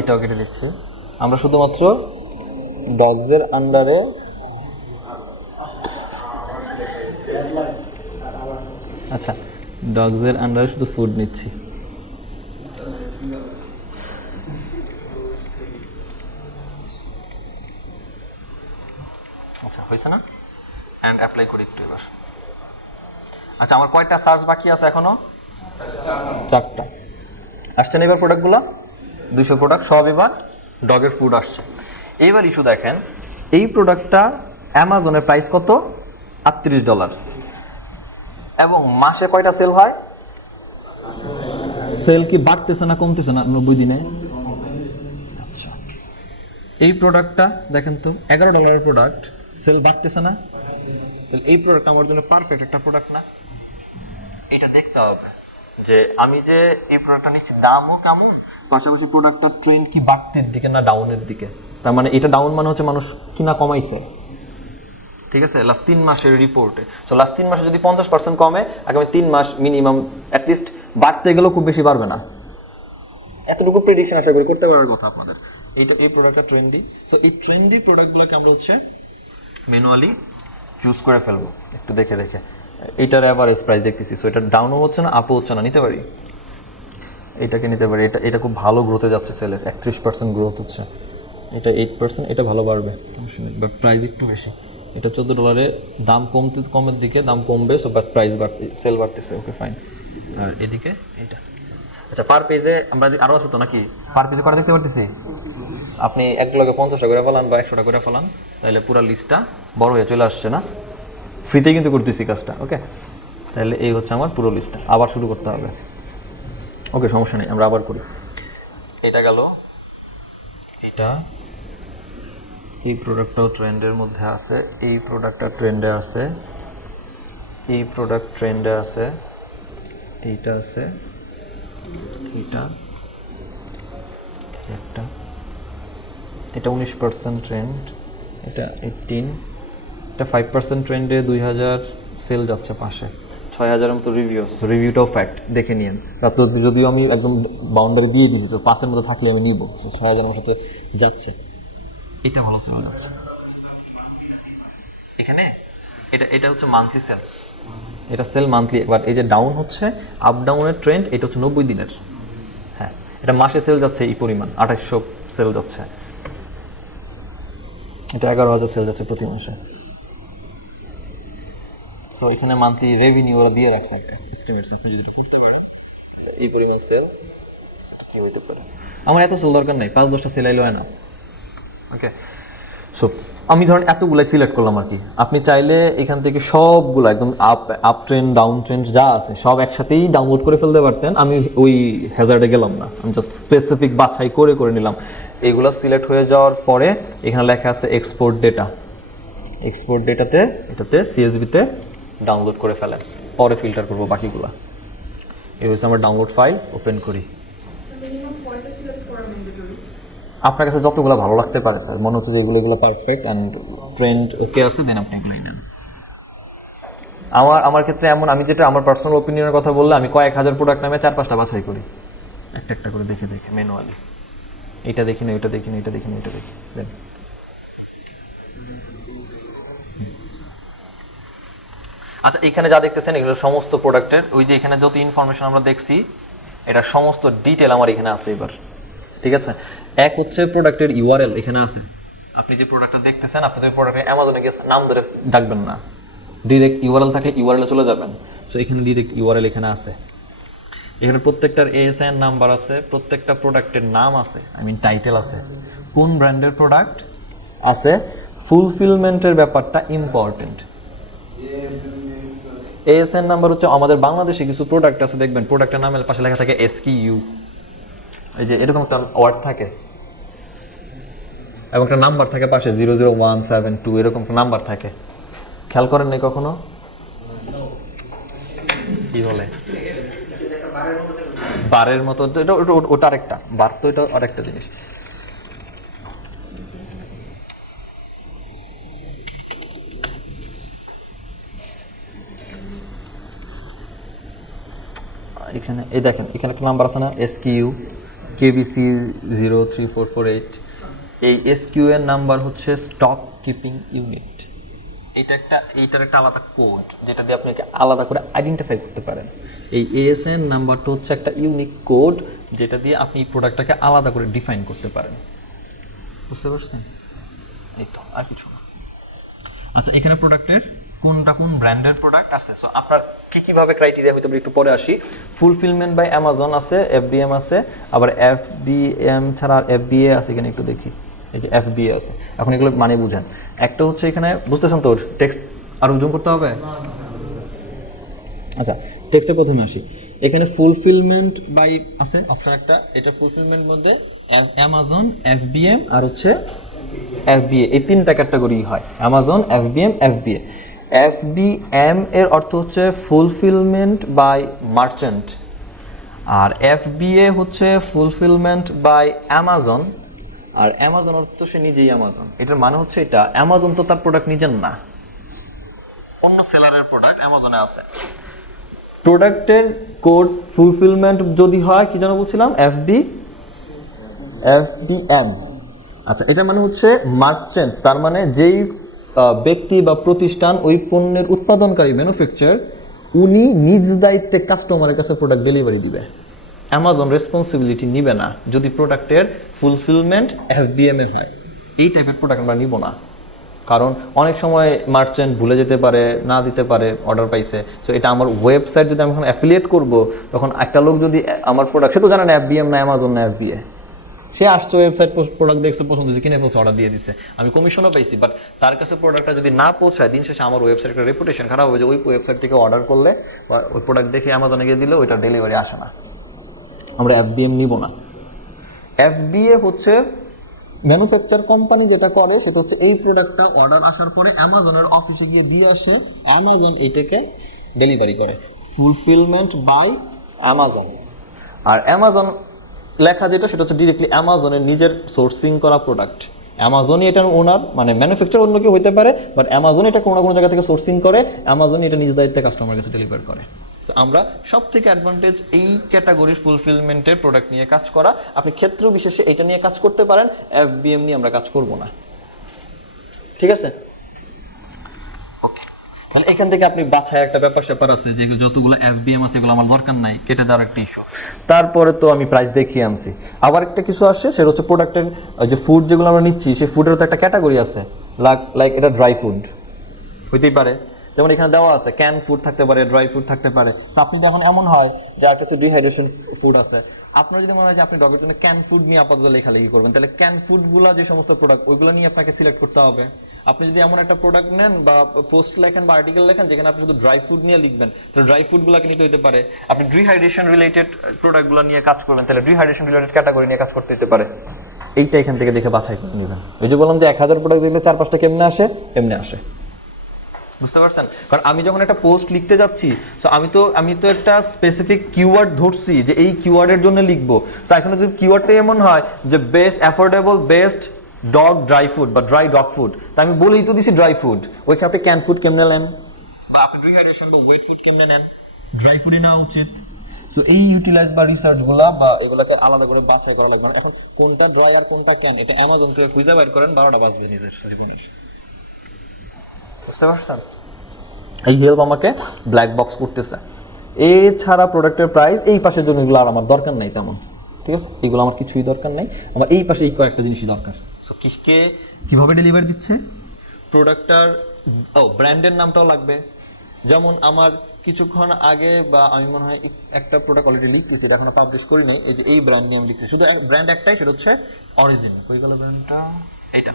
এটাও কেটে দিচ্ছি। আমরা শুধুমাত্র ডগসের আন্ডারে আচ্ছা ডগসের আন্ডারে শুধু ফুড নিচ্ছি। আচ্ছা হয়েছে না? অ্যান্ড অ্যাপ্লাই করি একটু এবার। আচ্ছা আমার কয়টা সার্চ বাকি আছে এখনো? 4টা। আসছে না এবার প্রোডাক্টগুলো? 200 প্রোডাক্ট সব এবার ডগের ফুড আসছে। এইবার ইস্যু দেখেন, এই প্রোডাক্টটা অ্যামাজনের প্রাইস কত? $38। এবং মাসে কয়টা সেল হয়? সেল কি বাড়তেছে না কমতেছে না 90 দিনে? আচ্ছা এই প্রোডাক্টটা দেখেন তো $11 প্রোডাক্ট, সেল বাড়তেছে না? তাহলে এই প্রোডাক্ট আমার জন্য পারফেক্ট একটা প্রোডাক্ট না? এটা দেখতে হবে যে আমি যে এই প্রোডাক্টটা নিচ্ছি দামও কেমন, পাশাপাশি প্রোডাক্টটার ট্রেন্ড কি বাড়তের দিকে না ডাউনের দিকে। তার মানে এটা ডাউন মানে হচ্ছে মানুষ কিনা কমাইছে, ঠিক আছে, লাস্ট 3 মাসের রিপোর্টে। সো লাস্ট 3 মাসে যদি 50% কমে, আগামী 3 মাস মিনিমাম অ্যাটলিস্ট বাড়তে গেলেও খুব বেশি বাড়বে না, এতটুকু প্রেডিকশন আশা করি করতে পারার কথা আপনাদের। এই প্রোডাক্টটা ট্রেন্ডি। সো এই ট্রেন্ডি প্রোডাক্টগুলোকে আমরা হচ্ছে ম্যানুয়ালি চুজ করে ফেলবো একটু দেখে দেখে। এইটার অ্যাভারেজ প্রাইস দেখতেছি, সো এটা ডাউনও হচ্ছে না আপও হচ্ছে না, নিতে পারি, এটাকে নিতে পারি। এটা খুব ভালো গ্রোথে যাচ্ছে, সেলের 31% গ্রোথ হচ্ছে, এটা 8%, এটা ভালো বাড়বে, বাট প্রাইস একটু বেশি। এটা $14, দাম কমের দিকে, দাম কমবে, সো বাট প্রাইস বাড়তে, সেল বাড়তেছে, ওকে ফাইন। আর এদিকে এইটা আচ্ছা পার পেজে আমরা আরও আছে তো নাকি? পার পেজে কটা দেখতে পারতেছি? আপনি এক লগে 50টা করে ফেলান বা 100টা করে ফেলান, তাহলে পুরো লিস্টটা বড় হয়ে চলে আসছে না? ফ্রিতেই কিন্তু করতেছি কাজটা। ওকে, তাহলে এই হচ্ছে আমার পুরো লিস্টটা। আবার শুরু করতে হবে। ওকে, সমস্যা নেই, আমরা আবার করি। এটা গেল, এটা, এই প্রোডাক্টটাও ট্রেন্ডের মধ্যে আছে, এই প্রোডাক্টটা ট্রেন্ডে আছে, এই প্রোডাক্ট ট্রেন্ডে আছে, এইটা আছে, এইটা, একটা, এটা 19% ট্রেন্ড, এটা 18, এটা 5% ট্রেন্ডে 2000 সেল যাচ্ছে পাশে, 6000 মতো রিভিউ আছে। রিভিউটাও ফ্যাক্ট, দেখে নিন। তো যদিও আমি একদম বাউন্ডারি দিয়ে দিয়েছি, তো 5-এর মধ্যে থাকলে আমি নিব। 6000 আমার সাথে যাচ্ছে, এটা ভালো সেল যাচ্ছে। এখানে এটা হচ্ছে মান্থলি সেল, এটা সেল মান্থলি। এবার এই যে ডাউন হচ্ছে, আপ ডাউনের ট্রেন্ড, এটা হচ্ছে 90 দিনের। হ্যাঁ, এটা মাসে সেল যাচ্ছে এই পরিমাণ, 2800 সেল যাচ্ছে, এটা 11,000 সেল যাচ্ছে প্রতি মাসে। তো এখানে মান্থলি রেভিনিউ ওরা দিয়ে রাখছে একটা এস্টিমেটস, আপনি যদি করতে পারেন এই পরিমাণ সেল কি হইতে পারে। আমার এত সেল দরকার নাই, 5-10টা সেল আইলো হয় না। ওকে, সো আমি ধরেন এতগুলাই সিলেক্ট করলাম আর কি। আপনি চাইলে এখান থেকে সবগুলো একদম আপ ট্রেন্ড ডাউন ট্রেন্ড যা আছে সব একসাথেই ডাউনলোড করে ফেলতে পারতেন। আমি ওই হ্যাজার্ডে গেলাম না, আমি জাস্ট স্পেসিফিক বাছাই করে নিলাম। এইগুলো সিলেক্ট হয়ে যাওয়ার পরে এখানে লেখা আছে এক্সপোর্ট ডেটা। এক্সপোর্ট ডেটাতে এটাতে সিএসভিতে ডাউনলোড করে ফেলেন, পরে ফিল্টার করবো বাকিগুলা। এই হচ্ছে আমার ডাউনলোড ফাইল। ওপেন করি। আপনার কাছে যতগুলো ভালো লাগতে পারে স্যার, মনে হচ্ছে যে এগুলো পারফেক্ট অ্যান্ড ট্রেন্ড ওকে আছে, দেন আপনি এগুলোই নেন। আমার ক্ষেত্রে এমন, আমি যেটা আমার পার্সোনাল ওপিনিয়নের কথা বললে, আমি কয়েক হাজার প্রোডাক্ট নামে 4-5টা বাছাই করি, একটা করে দেখে ম্যানুয়ালি। এটা দেখি না, এটা দেখি না, এটা দেখি না, এটা দেখি, দেন। আচ্ছা, এখানে যা দেখতেছেন এগুলো সমস্ত প্রোডাক্টের, ওই যে এখানে যত ইনফরমেশন আমরা দেখছি এটা সমস্ত ডিটেল আমার এখানে আছে এবার। ঠিক আছে, এক হচ্ছে প্রোডাক্টের ইউআরএল এখানে আছে। আপনি যে প্রোডাক্টটা দেখতেছেন, আপনি তো প্রোডাক্টে অ্যামাজনে গিয়ে নাম ধরে ডাকবেন না, ডিরেক্ট ইউআরএল থাকলে ইউআরএলে চলে যাবেন। সো এখানে ডিরেক্ট ইউআরএল এখানে আছে। এখানে প্রত্যেকটার এএসআইএন নাম্বার আছে, প্রত্যেকটা প্রোডাক্টের নাম আছে, টাইটেল আছে, কোন ব্র্যান্ডের প্রোডাক্ট আছে। ফুলফিলমেন্টের ব্যাপারটা ইম্পর্টেন্ট। এএসএন নাম্বার হচ্ছে আমাদের বাংলাদেশে কিছু প্রোডাক্ট আছে, দেখবেন প্রোডাক্টের নামের পাশে লেখা থাকে এসকিইউ, এই যে এরকম একটা ওয়ার্ড থাকে এবং একটা নাম্বার থাকে পাশে 00172, এরকম একটা নাম্বার থাকে। খেয়াল করেন নাই কখনো? কি বলে বারের মতো, এটা ওটা আরেকটা বার, তো এটা আরেকটা জিনিস। এখানে এই দেখেন, এখানে একটা নাম্বার আছে না, এসকিউ KBC 03448। এই এসকিউ এর নাম্বার হচ্ছে স্টক কিপিং ইউনিট। এইটার একটা আলাদা কোড, যেটা দিয়ে আপনি আলাদা করে আইডেন্টিফাই করতে পারেন। এই এএসএন নাম্বারটা হচ্ছে একটা ইউনিক কোড, যেটা দিয়ে আপনি প্রোডাক্টটাকে আলাদা করে ডিফাইন করতে পারেন। বুঝতে পারছেন? এই তো, আর কিছু না। আচ্ছা, এখানে প্রোডাক্টের কোনটা কোন ব্র্যান্ডের প্রোডাক্ট আছে, সো আপনার কিভাবে ক্রাইটেরিয়া হইতে পারে একটু পরে আসি। ফুলফিলমেন্ট বাই অ্যামাজন আছে, FBM আছে, আবার FBM ছাড়া আর FBA আছে কিনা একটু দেখি। এই যে FBA আছে। এখন এগুলো মানে বুঝেন। একটা হচ্ছে এখানে, বুঝতেছেন তো, টেক্সট আরো জুম করতে হবে। আচ্ছা, টেক্সটে প্রথমে আসি। এখানে ফুলফিলমেন্ট বাই আছে অপশন একটা, এটা ফুলফিলমেন্ট মধ্যে অ্যামাজন, FBM আর হচ্ছে FBA, এই তিনটা ক্যাটাগরি হয়, অ্যামাজন, FBM, FBA। FBM এর অর্থ হচ্ছে ফুলফিলমেন্ট বাই মার্চেন্ট, আর FBA হচ্ছে ফুলফিলমেন্ট বাই অ্যামাজন। আর অ্যামাজন অর্থ সে নিজেই অ্যামাজন। এটার মানে হচ্ছে এটা, অ্যামাজন তো তার প্রোডাক্ট নিজের না, অন্য সেলারের প্রোডাক্ট অ্যামাজনে আছে। প্রোডাক্টের কোড ফুলফিলমেন্ট যদি হয়, কি যেন বলছিলাম, FBM। আচ্ছা, এটা মানে হচ্ছে মার্চেন্ট, তার মানে যেই ব্যক্তি বা প্রতিষ্ঠান ওই পণ্যের উৎপাদনকারী ম্যানুফ্যাকচার, উনি নিজ দায়িত্বে কাস্টমারের কাছে প্রোডাক্ট ডেলিভারি দিবে। অ্যামাজন রেসপন্সিবিলিটি নিবে না যদি প্রোডাক্টের ফুলফিলমেন্ট FBM এ হয়। এই টাইপের প্রোডাক্ট আমরা নিব না, কারণ অনেক সময় মার্চেন্ট ভুলে যেতে পারে, না দিতে পারে, অর্ডার পাইছে। সো এটা আমার ওয়েবসাইট যদি আমি এখন অ্যাফিলিয়েট করব, তখন একটা লোক যদি আমার প্রোডাক্ট, সে তো জানে না FBM না অ্যামাজন না FBA, সে আসছে ওয়েবসাইট প্রোডাক্ট দেখছে, পছন্দ হয়েছে, কিনে ফেলছে, অর্ডার দিয়ে দিচ্ছে, আমি কমিশনও পাইছি। বাট তার কাছে প্রোডাক্টটা যদি না পৌঁছায়, দিন শেষে আমার ওয়েবসাইটের রেপুটেশন খারাপ হবে যে ওই ওয়েবসাইট থেকে অর্ডার করলে বা ওই প্রোডাক্ট দেখে অ্যামাজনে গিয়ে দিলে ওইটা ডেলিভারি আসে না। আমরা FBM নিব না। FBA হচ্ছে ম্যানুফ্যাকচার কোম্পানি যেটা করে সেটা হচ্ছে এই প্রোডাক্টটা অর্ডার আসার পরে অ্যামাজনের অফিসে গিয়ে দিয়ে আসে, অ্যামাজন এইটাকে ডেলিভারি করে, ফুলফিলমেন্ট বাই অ্যামাজন। আর অ্যামাজন লেখা যেটা সেটা হচ্ছে ডিরেক্টলি অ্যামাজনের নিজের সোর্সিং করা প্রোডাক্ট। অ্যামাজনই এটার ওনার, মানে ম্যানুফ্যাকচার অন্য কেউ হতে পারে, বাট অ্যামাজন এটা কোনো না কোনো জায়গা থেকে সোর্সিং করে, অ্যামাজনই এটা নিজ দায়িত্বে কাস্টমার কাছে ডেলিভার করে। তো আমরা সব থেকে অ্যাডভান্টেজ এই ক্যাটাগরির ফুলফিলমেন্টের প্রোডাক্ট নিয়ে কাজ করা। আপনি ক্ষেত্র বিশেষে এটা নিয়ে কাজ করতে পারেন, FBM নিয়ে আমরা কাজ করব না। ঠিক আছে, ওকে। তাহলে এখান থেকে আপনি বাছাই একটা ব্যাপার আছে যে যতগুলো FBM আছে এগুলো আমার দরকার নাই, কেটে দেওয়ার একটা ইস্যু। তারপরে তো আমি প্রাইস দেখিয়ে আনছি। আবার একটা কিছু আসছে, সেটা হচ্ছে প্রোডাক্টের যে ফুড যেগুলো আমরা নিচ্ছি সেই ফুডের তো একটা ক্যাটাগরি আছে, লাইক এটা ড্রাই ফুড হইতেই পারে, যেমন এখানে দেওয়া আছে ক্যান ফুড থাকতে পারে, ড্রাই ফুড থাকতে পারে। তো আপনি যখন এমন হয় যে আর কাছে ডিহাইড্রেশন ফুড আছে, আপনার যদি মনে হয় যে আপনি ডগের জন্য ক্যান ফুড নিয়ে আপাতত লেখালেখি করবেন, তাহলে ক্যান ফুডগুলো যে সমস্ত প্রোডাক্ট ওইগুলো নিয়ে আপনাকে সিলেক্ট করতে হবে। আপনি যদি এমন একটা প্রোডাক্ট নেন বা পোস্ট লেখেন বা আর্টিকেল লেখেন যেখানে আপনি শুধু ড্রাই ফুড নিয়ে লিখবেন, তাহলে ড্রাই ফুডগুলোকে নিতে হতে পারে। আপনি ডিহাইড্রেশন রিলেটেড প্রোডাক্টগুলো নিয়ে কাজ করবেন, তাহলে ডিহাইড্রেশন রিলেটেড ক্যাটাগরি নিয়ে কাজ করতে হতে পারে। এইটা এখান থেকে দেখে বাছাই করে নেবেন। ওই যে বললাম যে 1000 প্রোডাক্ট দেখলে 4-5টা কেমনে আসে, এমনি আসে। বুঝতে পারছেন? কারণ আমি যখন একটা পোস্ট লিখতে যাচ্ছি, তো আমি তো একটা স্পেসিফিক কিওয়ার্ড ধরছি যে এই কিওয়ার্ডের জন্য লিখবো। তো এখন যদি কিওয়ার্ডটা এমন হয় যে best affordable best dog dry food বা ড্রাই ডগ ফুড, তা আমি বলেই তো দিছি ড্রাই ফুড, ওইখানে আপনি ক্যান ফুড কেমনে নেন বা আপনি ডিহাইড্রেশন বা ওয়েট ফুড কেমনে নেন, ড্রাই ফুডই নেওয়া উচিত। তো এই ইউটিলাইজ বা রিসার্চগুলা বা এগুলোকে আলাদা করে বাছাই করা লাগবে। এখন কোনটা ড্রাই আর কোনটা ক্যান এটা অ্যামাজন থেকে খুঁজে বের করেন, 12টা বাজবে নিজের জীবনের। বুঝতে পারছেন? এই হেল্প আমাকে ব্ল্যাক বক্স করতেছে। এছাড়া প্রোডাক্টের প্রাইস এই পাশের জন্য এগুলো আর আমার দরকার নাই তেমন। ঠিক আছে, এগুলো আমার কিছুই দরকার নাই, আমার এই পাশে এই কয়েকটা জিনিসই দরকার। সো কিভাবে ডেলিভারি দিচ্ছে প্রোডাক্টটার, ব্র্যান্ডের নামটাও লাগবে। যেমন আমার কিছুক্ষণ আগে বা আমি মনে হয় একটা প্রোডাক্ট অলরেডি লিখতেছি, এটা এখনো পাবলিশ করি নাই, এই যে এই ব্র্যান্ড নিয়ে আমি লিখতেছি, শুধু ব্র্যান্ড একটাই, সেটা হচ্ছে অরিজিন। কই গেল ব্র্যান্ডটা? এইটা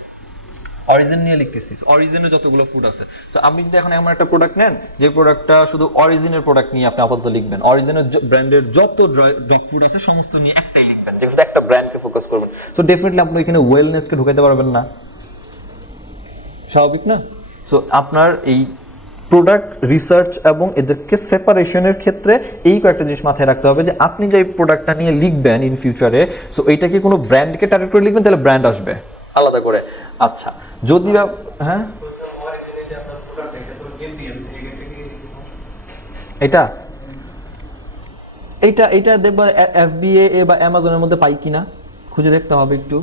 অরিজিন নিয়ে লিখতেছি। অরিজিনের যতগুলো ফুড আছে, তো আপনি যদি এখন এমন একটা প্রোডাক্ট নেন যে প্রোডাক্টটা শুধু অরিজিনের প্রোডাক্ট নিয়ে আপনি আপাতত লিখবেন, অরিজিনের ব্র্যান্ডের যত ডগ ফুড আছে সমস্ত নিয়ে একটাই লিখবেন, যে শুধু একটা ব্র্যান্ডকে ফোকাস করবেন। সো ডেফিনেটলি আপনি এখানে ওয়েলনেসকে ঢুকাতে পারবেন না, স্বাভাবিক না? সো আপনার এই প্রোডাক্ট রিসার্চ এবং এদেরকে সেপারেশনের ক্ষেত্রে এই কয়েকটা জিনিস মাথায় রাখতে হবে যে আপনি যে প্রোডাক্টটা নিয়ে লিখবেন ইন ফিউচারে, সো এইটা কি কোনো ব্র্যান্ডকে টার্গেট করে লিখবেন, তাহলে ব্র্যান্ড আসবে আলাদা করে। আচ্ছা, যদি হ্যাঁ এটা এইটা এইটা দেখবা FBA বা অ্যামাজনের মধ্যে পাই কিনা খুঁজে দেখতে হবে একটু।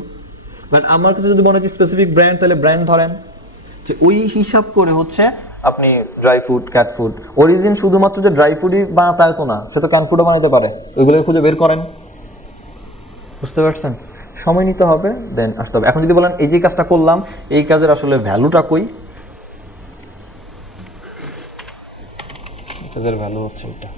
বাট আমার কাছে যদি মনে হচ্ছে স্পেসিফিক ব্র্যান্ড, তাহলে ব্র্যান্ড ধরেন, যে ওই হিসাব করে হচ্ছে আপনি dry food, cat food. Origin শুধুমাত্র যে ড্রাই ফুডই বানাতে হয় তো না, সে তো ক্যান ফুডও বানাতে পারে, ওইগুলো খুঁজে বের করেন। বুঝতে পারছেন? সময় নিতে হবে, দেন আসতে হবে। এখন যদি বলেন এই যে কাজটা করলাম, এই কাজের আসলে ভ্যালুটা কই? কাজের ভ্যালু হচ্ছে এটা।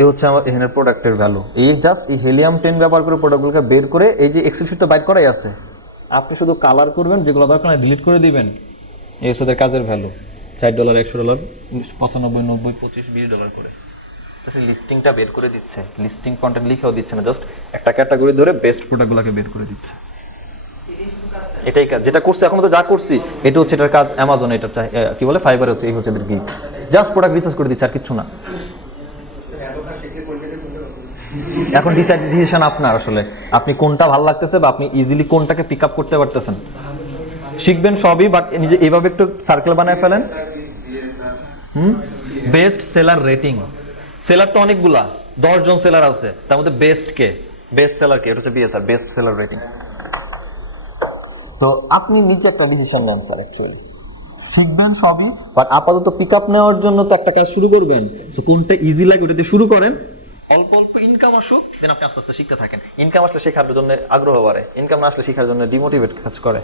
এই হচ্ছে আমার এখানে প্রোডাক্টের ভ্যালু। এই জাস্ট এই হিলিয়াম 10 ব্যবহার করে প্রোডাক্টগুলোকে বের করে, এই যে এক্সেল শিট তো বাইর করাই আছে, আপনি শুধু কালার করবেন, যেগুলো দরকার ডিলিট করে দিবেন। এই হচ্ছে কাজের ভ্যালু, $4, $100, 95, 90, 25, $20 করে। তো সেই লিস্টিংটা বের করে দিচ্ছে, লিস্টিং কন্টেন্ট লিখেও দিচ্ছে না, জাস্ট একটা ক্যাটাগরি ধরে বেস্ট প্রোডাক্টগুলোকে বের করে দিচ্ছে। এটাই কাজ যেটা করছে, এখন তো যা করছি এটা হচ্ছে এটার কাজ। অ্যামাজন এটা কি বলে ফাইবার হচ্ছে, এই হচ্ছে এদের গিগ, জাস্ট প্রোডাক্ট রিসার্চ করে দিচ্ছে আর কিচ্ছু না। এখন ডিসিশন আপনার, আসলে আপনি কোনটা ভালো লাগতেছে বা আপনি ইজিলি কোনটাকে পিক আপ করতে পারতেছেন। শিখবেন সবই, বাট নিজে এইভাবে একটু সার্কেল বানায় ফেলেন। বেস্ট সেলার রেটিং, সেলার তো অনেকগুলা, 10 জন সেলার আছে, তার মধ্যে বেস্ট সেলার কে? এটা হচ্ছে BSR, বেস্ট সেলার রেটিং। তো আপনি নিজে একটা ডিসিশন নেন স্যার। অ্যাকচুয়ালি শিখবেন সবই, বাট আপাতত পিক আপ নেওয়ার জন্য তো একটা কাজ শুরু করবেন। তো কোনটা ইজি লাগে ওটাতে শুরু করেন, অল্প অল্প ইনকাম আসুক, দেন আপনি আস্তে আস্তে শিখতে থাকেন। ইনকাম আসলে শেখার জন্য আগ্রহ বাড়ে, ইনকাম না আসলে শেখার জন্য ডিমোটিভেট কাজ করে।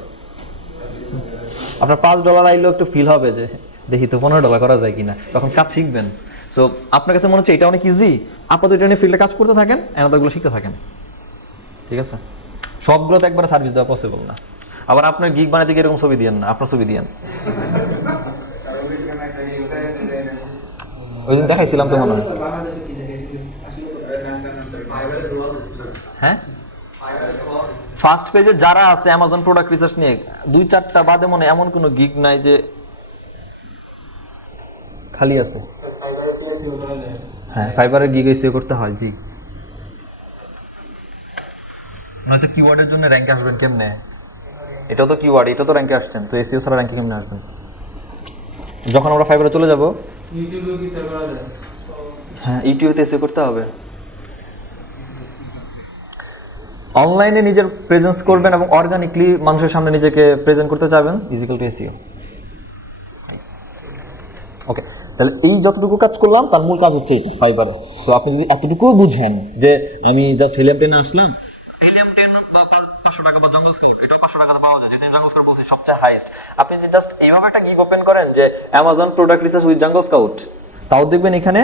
আপনার $5 আইলেও একটু ফিল হবে যে দেখি তো $15 করা যায় কিনা, তখন কাজ শিখবেন। সো আপনার কাছে মনে হচ্ছে এটা অনেক ইজি, আপাতত এটা নিয়ে ফিল্ডে কাজ করতে থাকেন, অ্যানাদারগুলো শিখতে থাকেন, ঠিক আছে? সবগুলো তো একবারে সার্ভিস দেওয়া পসিবল না। আবার আপনার গিগ বানাতে গিয়ে এরকম ছবি দিয়েন না, আপনার ছবি দিয়েন। ওই দিন দেখাইছিলাম তো মনে হয়, হ্যাঁ ফার্স্ট পেজে যারা আছে অ্যামাজন প্রোডাক্ট রিসার্চ নিয়ে 2-4টা বাদে মনে এমন কোনো গিগ নাই যে খালি আছে। হ্যাঁ ফাইবারের গিগ এসিও করতে হয়, জি। নয়তো কিওয়ার্ডের জন্য র্যাঙ্কে আসবেন কেমনে? এটাও তো কিওয়ার্ড, এটা তো র্যাঙ্কে আসছেন, তো এসিও ছাড়া র্যাঙ্কে কেমনে আসবেন? যখন আমরা ফাইবারে চলে যাব, ইউটিউবেও কি সেভ করা যায়? হ্যাঁ ইউটিউবে এসিও করতে হবে। অনলাইনে নিজের প্রেজেন্স করবেন এবং অর্গানিকলি মানুষের সামনে নিজেকে প্রেজেন্ট করতে চাবেন, ইজিক্যাল টু এসিও। ওকে, তাহলে এই যতটুকু কাজ করলাম তার মূল কাজ হচ্ছে এটা ফাইবারে। সো আপনি যদি এতটুকুও বুঝেন যে আমি জাস্ট হেলিয়াম টেনে আসলাম, হেলিয়াম টেন $500 বা জঙ্গল স্কাউট, এটা $500 পাওয়া যায়, যেটা জঙ্গল স্কাউট বলছি সবচেয়ে হাইয়েস্ট। আপনি যে জাস্ট এইভাবে একটা গিগ ওপেন করেন যে অ্যামাজন প্রোডাক্ট রিসার্চ উইথ জঙ্গল স্কাউট, তাও দেখবেন এখানে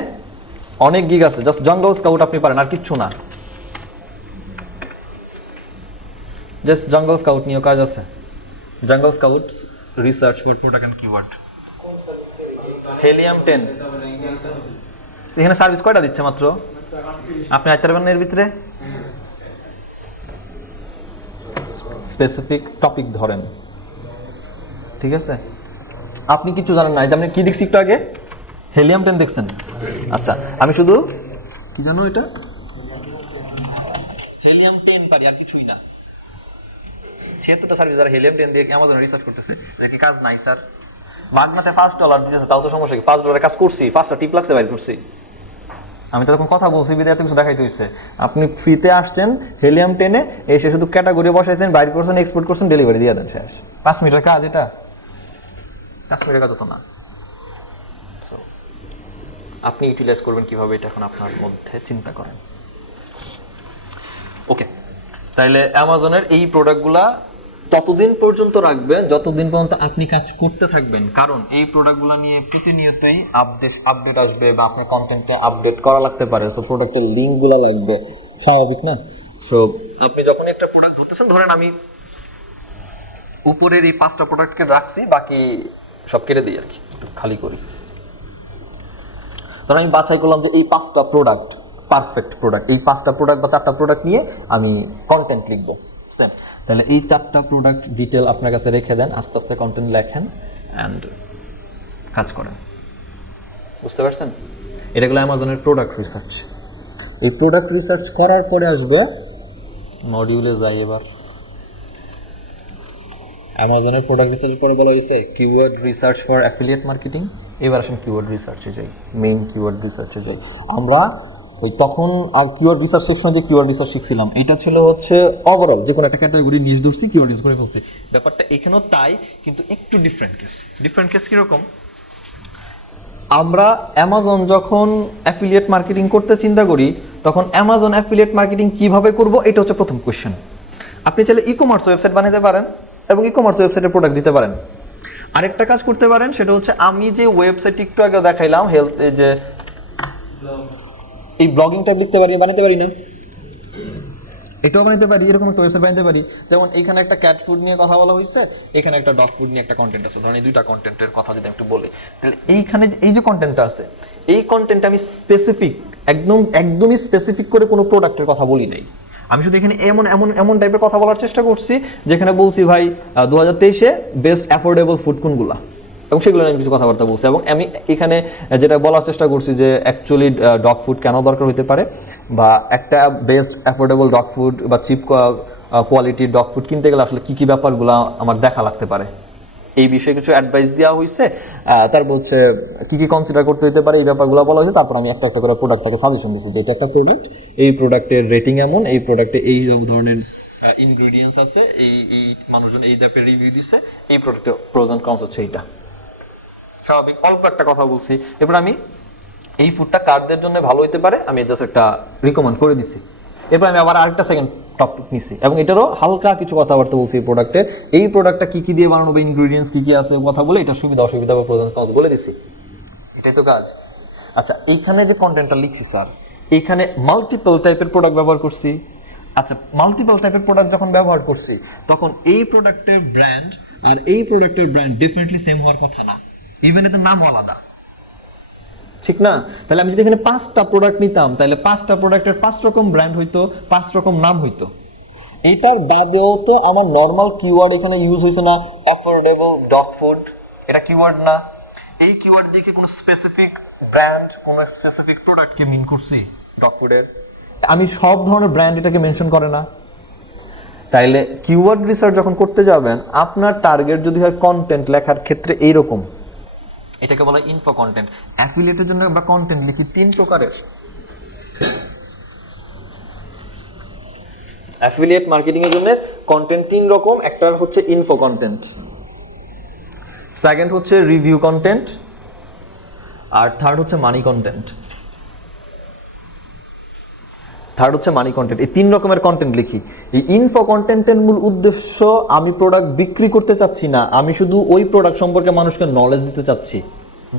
অনেক গিগ আছে, জাস্ট জঙ্গল স্কাউট আপনি পারেন, আর কিচ্ছু না। জাস্ট জঙ্গল স্কাউট নিয়ে কাজ আছে, Jungle Scout research for product and keyword, Helium 10। এখানে সার্ভিস কয়টা দিচ্ছে মাত্র? আপনি আইতে পারবেন এর ভিতরে স্পেসিফিক টপিক ধরেন, ঠিক আছে? আপনি কিছু জানেন না, আপনি কি দেখছি একটু আগে হেলিয়াম 10 দেখছেন। আচ্ছা আমি শুধু কি জানো এটা হেলিয়াম 10 পারি, আর কিছুই না। 76টা সার্ভিস যারা হেলিয়াম 10 দিয়ে অ্যামাজন রিসার্চ করতেছে, দেখি কাজ নাই স্যার, মাগনাতে $5 দিতেছে, তাও তো সমস্যা কি? $5 কাজ করছি, 5টা টিপ লাগছে, বাইর করছি। আমি তো তখন কথা বলছি বিদে এত কিছু দেখাইতে হইছে। আপনি ফ্রিতে আসছেন হেলিয়াম 10-এ, এসে শুধু ক্যাটাগরি বসাইছেন, বাইর করছেন, এক্সপোর্ট করছেন, ডেলিভারি দিয়ে দেন, শেষ। 5 মিনিটের কাজ এটা, 5 মিনিটের কাজ হতো না। আপনি ইউটিলাইজ করবেন কিভাবে এটা এখন আপনার মধ্যে চিন্তা করেন। ওকে, তাইলে অ্যামাজনের এই প্রোডাক্টগুলা ততদিন পর্যন্ত রাখবেন যতদিন পর্যন্ত আপনি কাজ করতে থাকবেন, কারণ এই প্রোডাক্টগুলো নিয়ে প্রতিনিয়তই আপডেট আসবে বা আপনার কন্টেন্টে আপডেট করা লাগতে পারে। সো প্রোডাক্টের লিঙ্কগুলো লাগবে, স্বাভাবিক না? সো আপনি যখন একটা প্রোডাক্ট ধরতেছেন, ধরেন আমি উপরের এই 5টা প্রোডাক্টকে রাখছি, বাকি সব কেটে দিই আর কি, খালি করি। ধরেন আমি বাছাই করলাম যে এই 5টা প্রোডাক্ট পারফেক্ট প্রোডাক্ট, এই 5টা প্রোডাক্ট বা 4টা প্রোডাক্ট নিয়ে আমি কন্টেন্ট লিখবো। তাহলে এই 4টা প্রোডাক্ট ডিটেল আপনার কাছে রেখে দেন, আস্তে আস্তে কন্টেন্ট লেখেন অ্যান্ড কাজ করেন। বুঝতে পারছেন? এটা হলো অ্যামাজনের প্রোডাক্ট রিসার্চ। এই প্রোডাক্ট রিসার্চ করার পরে আসবে মডিউলে যাই। এবার অ্যামাজনের প্রোডাক্ট রিসার্চ পরে বলা হয়েছে keyword research for affiliate marketing. এবার আসেন কিওয়ার্ড রিসার্চে যাই, মেইন কিওয়ার্ড রিসার্চে যাই। আমরা ওই তখন কিওয়ার্ড রিসার্চ সেকশনে যে কিওয়ার্ড রিসার্চ শিখছিলাম, এটা ছিল হচ্ছে ওভারঅল যে কোনো একটা ক্যাটাগরি নিজ ধরছি, কিওয়ার্ড রিসার্চ করে ফেলছি। ব্যাপারটা এখানেও তাই, কিন্তু একটু ডিফারেন্ট কেস কীরকম? আমরা অ্যামাজন যখন অ্যাফিলিয়েট মার্কেটিং করতে চিন্তা করি, তখন অ্যামাজন অ্যাফিলিয়েট মার্কেটিং কিভাবে করব, এটা হচ্ছে প্রথম কোয়েশ্চেন। আপনি চাইলে ই কমার্স ওয়েবসাইট বানাতে পারেন এবং ই কমার্স ওয়েবসাইটে প্রোডাক্ট দিতে পারেন। আরেকটা কাজ করতে পারেন, সেটা হচ্ছে আমি যে ওয়েবসাইট একটু আগে দেখাইলাম হেলথ, যে এই ব্লগিং টাইপ লিখতে পারি, বানাতে পারি না? এটাও বানাতে পারি, এরকম একটা ওয়েবসাইট বানাতে পারি। যেমন এখানে একটা ক্যাট ফুড নিয়ে কথা বলা হয়েছে, এখানে একটা ডগ ফুড নিয়ে একটা কন্টেন্ট আছে। ধরেন এই 2টা কন্টেন্টের কথা যদি একটু বলি, তাহলে এইখানে এই যে কন্টেন্টটা আছে, এই কন্টেন্টটা আমি স্পেসিফিক একদমই স্পেসিফিক করে কোনো প্রোডাক্টের কথা বলি নাই। আমি শুধু এখানে এমন টাইপের কথা বলার চেষ্টা করছি, যেখানে বলছি ভাই 2023-এ বেস্ট অ্যাফোর্ডেবল ফুড কোনগুলা, এবং সেগুলো নিয়ে কিছু কথাবার্তা বলছি। এবং আমি এখানে যেটা বলার চেষ্টা করছি যে অ্যাকচুয়ালি ডগ ফুড কেন দরকার হতে পারে, বা একটা বেস্ট অ্যাফোর্ডেবল ডগ ফুড বা চিপ কোয়ালিটির ডগ ফুড কিনতে গেলে আসলে কী কী ব্যাপারগুলো আমার দেখা লাগতে পারে, এই বিষয়ে কিছু অ্যাডভাইস দেওয়া হয়েছে। তারপর হচ্ছে কী কী কনসিডার করতে হতে পারে, এই ব্যাপারগুলো বলা হয়েছে। তারপর আমি একটা একটা করে প্রোডাক্টটাকে সাজেশন দিচ্ছি যে এটা একটা প্রোডাক্ট, এই প্রোডাক্টের রেটিং এমন, এই প্রোডাক্টে এই ধরনের ইনগ্রিডিয়েন্টস আছে, এই মানুষজন এই টাইপের রিভিউ দিচ্ছে, এই প্রোডাক্টের প্রোজ এন্ড কনস হচ্ছে এইটা। স্বাভাবিক অল্প একটা কথা বলছি। এরপর আমি এই ফুডটা কারদের জন্য ভালো হতে পারে, আমি জাস্ট একটা রিকমেন্ড করে দিচ্ছি। এরপর আমি আবার আরেকটা সেকেন্ড টপিক নিছি এবং এটারও হালকা কিছু কথাবার্তা বলছি এই প্রোডাক্টের। এই প্রোডাক্টটা কি কি দিয়ে বানানো বা ইনগ্রেডিয়েন্টস কি কি আছে কথা বলে এটা সুবিধা অসুবিধা বা প্রধান কাজ বলে দিছি, এটাই তো কাজ। আচ্ছা, এইখানে যে কন্টেন্টটা লিখছি স্যার, এইখানে মাল্টিপল টাইপের প্রোডাক্ট ব্যবহার করছি। আচ্ছা, মাল্টিপল টাইপের প্রোডাক্ট যখন ব্যবহার করছি তখন এই প্রোডাক্টের ব্র্যান্ড আর এই প্রোডাক্টের ব্র্যান্ড ডেফিনেটলি সেম হওয়ার কথা না, ইভেন এদের নামও আলাদা, ঠিক না? তাহলে আমি যদি এখানে 5টা প্রোডাক্ট নিতাম তাহলে 5টা প্রোডাক্টের 5 রকম ব্র্যান্ড হইতো, 5 রকম নাম হইতো। এইটার বাদেও তো আমার নর্মাল কিওয়ার্ড এখানে ইউজ হয়েছে না, অ্যাফোর্ডেবল ডগ ফুড, এটা কিওয়ার্ড না? এই কিওয়ার্ড দিয়ে কি কোনো স্পেসিফিক ব্র্যান্ড কোনো স্পেসিফিক প্রোডাক্টকে মিন করছি ডগ ফুডের? আমি সব ধরনের ব্র্যান্ড এটাকে মেনশন করে না। তাইলে কিওয়ার্ড রিসার্চ যখন করতে যাবেন আপনার টার্গেট যদি হয় কন্টেন্ট লেখার ক্ষেত্রে এইরকম, এটাকে বলা হয় ইনফো কন্টেন্ট। অ্যাফিলিয়েটের জন্য আমরা কন্টেন্ট লিখি 3 প্রকারের। অ্যাফিলিয়েট মার্কেটিং এর জন্য কন্টেন্ট 3 রকম, একটা হচ্ছে ইনফো কন্টেন্ট, সেকেন্ড হচ্ছে রিভিউ কন্টেন্ট, আর থার্ড হচ্ছে মানি কন্টেন্ট। এই 3 রকমের কন্টেন্ট লিখি। এই ইনফো কন্টেন্টের মূল উদ্দেশ্য আমি প্রোডাক্ট বিক্রি করতে চাচ্ছি না, আমি শুধু ওই প্রোডাক্ট সম্পর্কে মানুষকে নলেজ দিতে চাচ্ছি,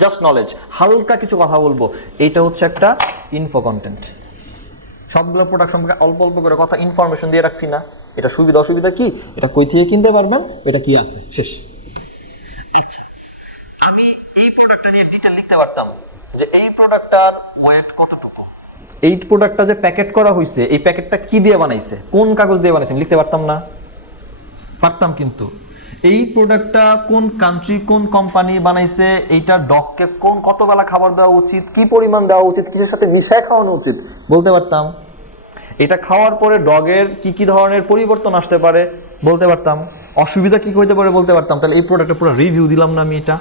জাস্ট নলেজ, হালকা কিছু কথা বলবো, এইটা হচ্ছে একটা ইনফো কন্টেন্ট। সবগুলো প্রোডাক্ট সম্পর্কে অল্প অল্প করে কথা ইনফরমেশন দিয়ে রাখছি না, এটা সুবিধা অসুবিধা কি, এটা কই থেকে কিনতে পারবেন, এটা কি আছে, শেষ। আচ্ছা, আমি এই প্রোডাক্টটা নিয়ে ডিটেইল লিখতে পারতাম যে এই প্রোডাক্টটার ওয়েট কতটুকু, এই প্রোডাক্টটা যে প্যাকেট করা হয়েছে এই প্যাকেটটা কি দিয়ে বানাইছে, কোন কাগজ দিয়ে বানাইছে, লিখতে পারতাম না? পারতাম, কিন্তু এই প্রোডাক্টটা কোন কান্ট্রি কোন কোম্পানি বানাইছে, এইটা ডগকে কত বেলা খাবার দেওয়া উচিত, কি পরিমাণ দেওয়া উচিত, কিসের সাথে মিশায় খাওয়ানো উচিত, বলতে পারতাম। এটা খাওয়ার পরে ডগের কি কি ধরনের পরিবর্তন আসতে পারে বলতে পারতাম, অসুবিধা কি হইতে পারে বলতে পারতাম। তাহলে এই প্রোডাক্টের পুরো রিভিউ দিলাম না আমি। এটা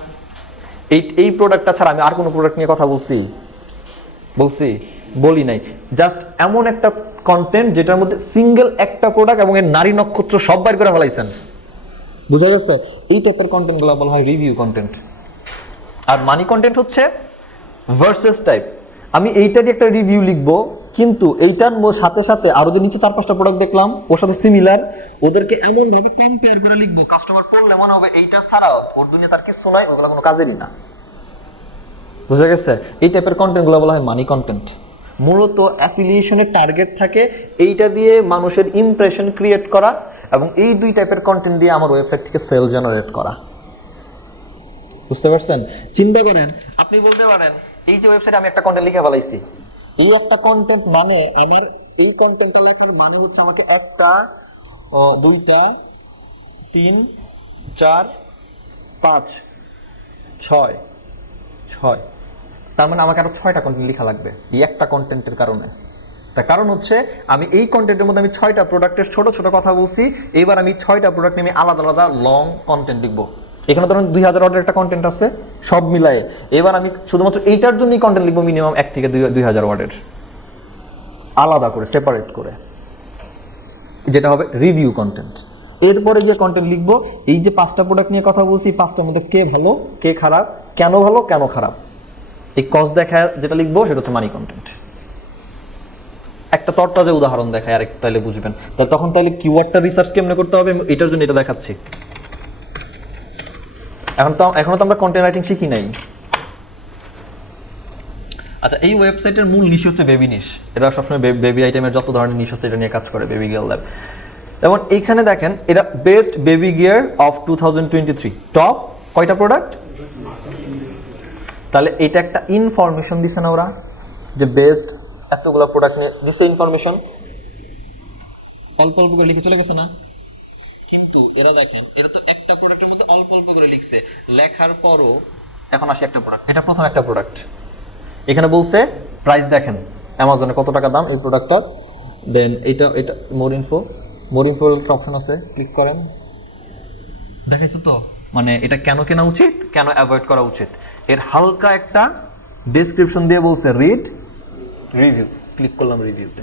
এই প্রোডাক্টটা ছাড়া আমি আর কোনো প্রোডাক্ট নিয়ে কথা বলি নাই। জাস্ট এমন একটা কন্টেন্ট যেটার মধ্যে সিঙ্গেল একটা প্রোডাক্ট এবং এর নারী নক্ষত্র সব বাইর করে ফেলাইছেন, বুঝা যাচ্ছে? এই টাইপের কন্টেন্টগুলো বলা হয় রিভিউ কন্টেন্ট। আর মানি কন্টেন্ট হচ্ছে ভার্সেস টাইপ। আমি এইটারই একটা রিভিউ লিখবো, কিন্তু এইটার সাথে সাথে আরো যে নিচে 4-5টা প্রোডাক্ট দেখলাম ওর সাথে সিমিলার, ওদেরকে এমন ভাবে কম্পেয়ার করে লিখবো কাস্টমার পড়লে মনে হবে এইটা ছাড়াও ওর দুনিয়া তার কিছু নাই, ওগুলো কোনো কাজেরই না, বুঝা গেছে? এই টাইপের কন্টেন্টগুলো বলা হয় মানি কন্টেন্ট। মূলত অ্যাফিলিয়েশনের টার্গেট থাকে এইটা দিয়ে মানুষের ইমপ্রেশন ক্রিয়েট করা এবং এই 2 টাইপের কন্টেন্ট দিয়ে আমার ওয়েবসাইট থেকে সেল জেনারেট করা, বুঝতে পারছেন? চিন্তা করেন, আপনি বলতে পারেন এই যে ওয়েবসাইটে আমি একটা কন্টেন্ট লিখে ফেলাইছি, এই একটা কন্টেন্ট মানে আমার এই কন্টেন্টটা লেখার মানে হচ্ছে আমাকে 1টা 2টা 3 4 5 6 তার মানে আমাকে আরো 6টা কন্টেন্ট লেখা লাগবে এই একটা কন্টেন্টের কারণে। তার কারণ হচ্ছে আমি এই কন্টেন্টের মধ্যে আমি 6টা প্রোডাক্টের ছোট ছোট কথা বলছি, এবার আমি 6টা প্রোডাক্ট নিয়ে আলাদা আলাদা লং কন্টেন্ট লিখবো। এখানে ধরুন 2000 ওয়ার্ডের একটা কন্টেন্ট আছে সব মিলায়ে, এবার আমি শুধুমাত্র এইটার জন্যই কন্টেন্ট লিখবো মিনিমাম 1 থেকে 2000 ওয়ার্ডের, আলাদা করে সেপারেট করে, যেটা হবে রিভিউ কন্টেন্ট। এরপরে যে কন্টেন্ট লিখবো এই যে 5টা প্রোডাক্ট নিয়ে কথা বলছি, 5টার মধ্যে কে ভালো কে খারাপ, কেন ভালো কেন খারাপ, এই কজ দেখা যেটা লিখবো সেটা হচ্ছে মানি কন্টেন্ট। একটা তরতাজা উদাহরণ দেখায় আরেক, তাহলে বুঝবেন। তখন তাহলে কিওয়ার্ডটা রিসার্চ কেমনে করতে হবে এটার জন্য এটা দেখাচ্ছি। এখনো তো আমরা কন্টেন্ট রাইটিং শিখি নাই। আচ্ছা, এই ওয়েবসাইটের মূল নিশ হচ্ছে বেবি নিশ। এরা সবসময় বেবি আইটেমের যত ধরনের নিশ হচ্ছে এটা নিয়ে কাজ করে, বেবি গিয়ার ল্যাব। যেমন এইখানে দেখেন এটা best baby gear of 2023, top কয়টা প্রোডাক্ট, তাহলে এটা একটা ইনফরমেশন দিছে না ওরা, যে বেস্ট এতগুলো প্রোডাক্ট নিয়ে দিছে ইনফরমেশন, অল্প অল্প করে লিখে চলে গেছে না? কিন্তু এরা দেখেন এটা তো একটা প্রোডাক্টের মধ্যে অল্প অল্প করে লিখছে, লেখার পরও এখন আসে একটা প্রোডাক্ট, এটা প্রথম একটা প্রোডাক্ট। এখানে বলছে প্রাইস দেখেন অ্যামাজনে কত টাকা দাম এই প্রোডাক্টটার, দেন এটা মোর ইনফো একটা অপশন আছে, ক্লিক করেন, দেখাইছো তো মানে এটা কেন কেনা উচিত কেন অ্যাভয়েড করা উচিত, এর হালকা একটা ডেসক্রিপশন দিয়ে বলছে রিড রিভিউ, ক্লিক করলাম রিভিউতে।